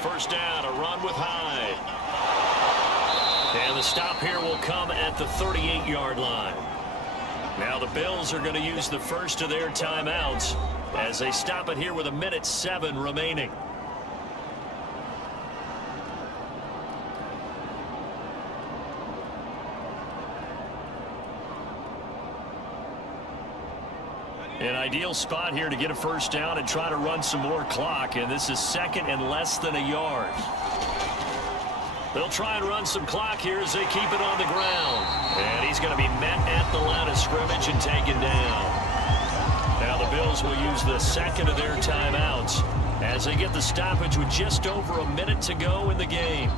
First down, a run with Hyde. And the stop here will come at the 38-yard line. Now the Bills are going to use the first of their timeouts as they stop it here with 1:07 remaining. An ideal spot here to get a first down and try to run some more clock, and this is 2nd and less than a yard. They'll try and run some clock here as they keep it on the ground. And he's going to be met at the line of scrimmage and taken down. Now the Bills will use the 2nd of their timeouts as they get the stoppage with just over a minute to go in the game.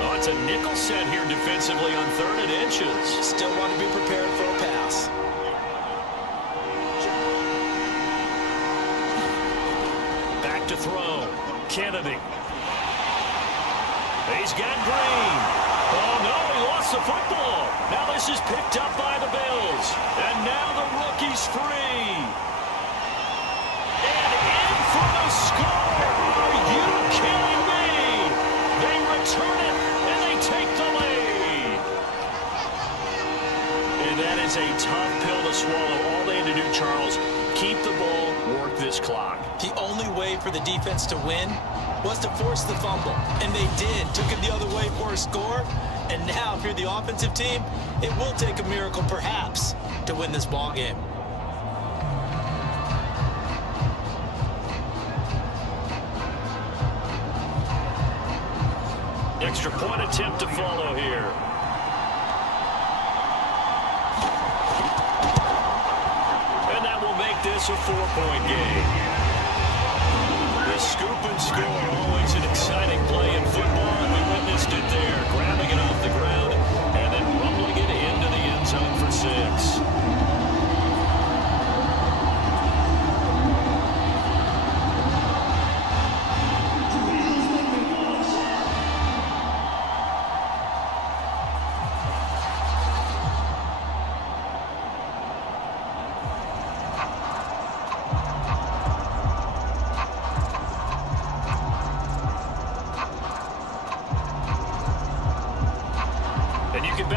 Oh, it's a nickel set here defensively on 3rd and inches. Still want to be prepared for a pass. To throw. Kennedy. He's got Green. Oh, no, he lost the football. Now this is picked up by the Bills. And now the rookie's free. And in for the score. Are you kidding me? They return it, and they take the lead. And that is a tough pill to swallow. All they had to do, Charles, keep the ball, work this clock. The only way for the defense to win was to force the fumble. And they did. Took it the other way for a score. And now, if you're the offensive team, it will take a miracle, perhaps, to win this ball game. Extra point attempt to follow here. And that will make this a 4-point game. The scoop and score, always an exciting play in football, and we witnessed it there, grabbing it off the ground and then rumbling it into the end zone for 6.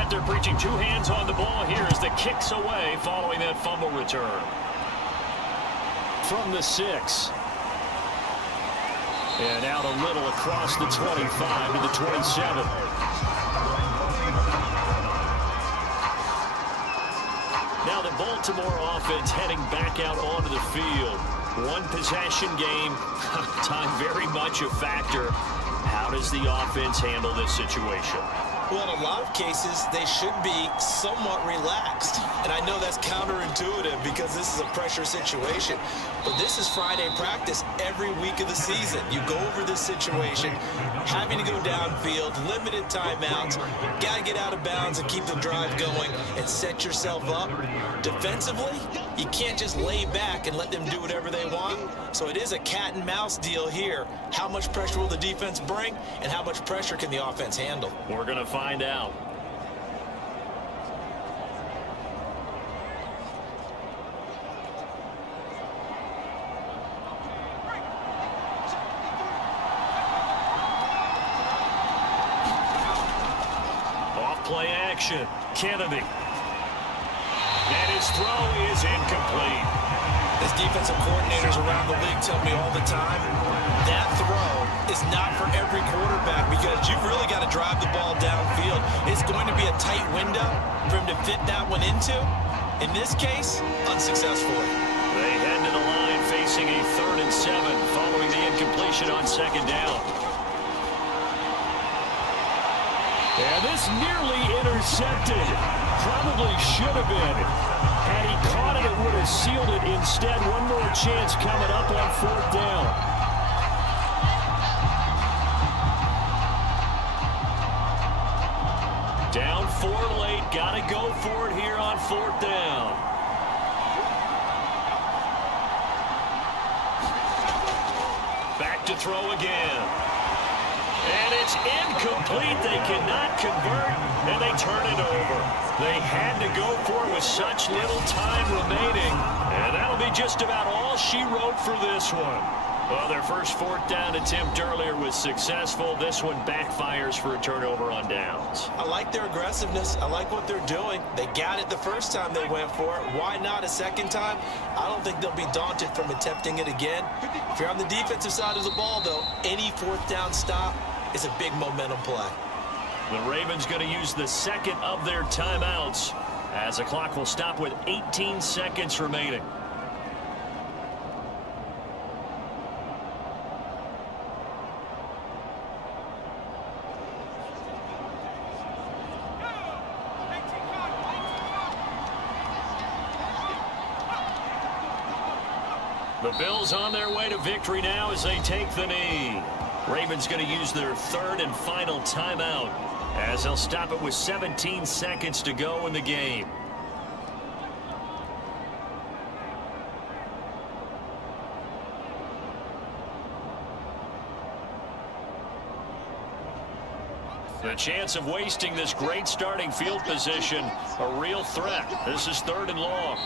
They're preaching 2 hands on the ball here as the kick's away following that fumble return. From the 6. And out a little across the 25 to the 27. Now the Baltimore offense heading back out onto the field. 1 possession game. Time very much a factor. How does the offense handle this situation? Well, in a lot of cases, they should be somewhat relaxed. And I know that's counterintuitive because this is a pressure situation. But this is Friday practice every week of the season. You go over this situation, having to go downfield, limited timeouts, got to get out of bounds and keep the drive going and set yourself up. Defensively, you can't just lay back and let them do whatever they want. So it is a cat and mouse deal here. How much pressure will the defense bring and how much pressure can the offense handle? We're going to find out. Off-play action. Kennedy. And his throw is incomplete. As defensive coordinators around the league tell me all the time, that throw is not for every quarterback because you've really got to drive the ball downfield. It's going to be a tight window for him to fit that one into. In this case, unsuccessfully. They head to the line facing a 3rd and 7 following the incompletion on 2nd down. And this nearly intercepted. Probably should have been. Had he caught it, it would have sealed it. Instead, one more chance coming up on 4th down. Down 4 late. Got to go for it here on 4th down. Back to throw again. And it's incomplete. They cannot convert, and they turn it over. They had to go for it with such little time remaining, and that'll be just about all she wrote for this one. Well, their first 4th down attempt earlier was successful. This one backfires for a turnover on downs. I like their aggressiveness. I like what they're doing. They got it the first time they went for it. Why not a second time? I don't think they'll be daunted from attempting it again. If you're on the defensive side of the ball, though, any 4th down stop is a big momentum play. The Ravens going to use the 2nd of their timeouts as the clock will stop with 18 seconds remaining. The Bills on their way to victory now as they take the knee. Ravens going to use their 3rd and final timeout as they'll stop it with 17 seconds to go in the game. The chance of wasting this great starting field position, a real threat. This is 3rd and long.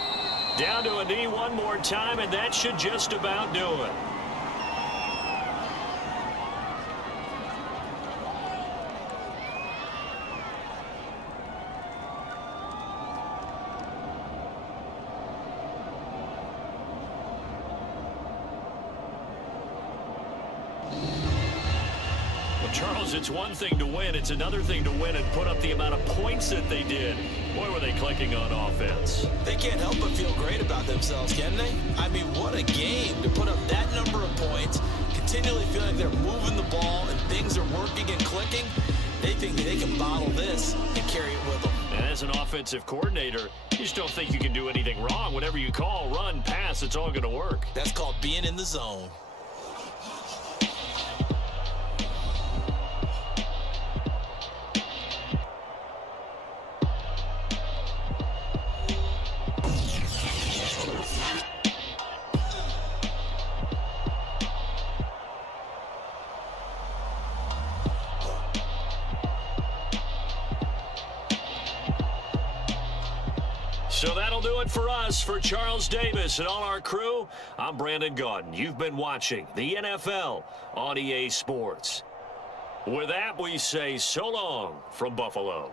Down to a knee one more time, and that should just about do it. Charles, it's one thing to win. It's another thing to win and put up the amount of points that they did. Boy, were they clicking on offense. They can't help but feel great about themselves, can they? I mean, what a game to put up that number of points, continually feeling like they're moving the ball and things are working and clicking. They think they can bottle this and carry it with them. And as an offensive coordinator, you just don't think you can do anything wrong. Whatever you call, run, pass, it's all going to work. That's called being in the zone. So that'll do it for us. For Charles Davis and all our crew, I'm Brandon Gaudin. You've been watching the NFL on EA Sports. With that, we say so long from Buffalo.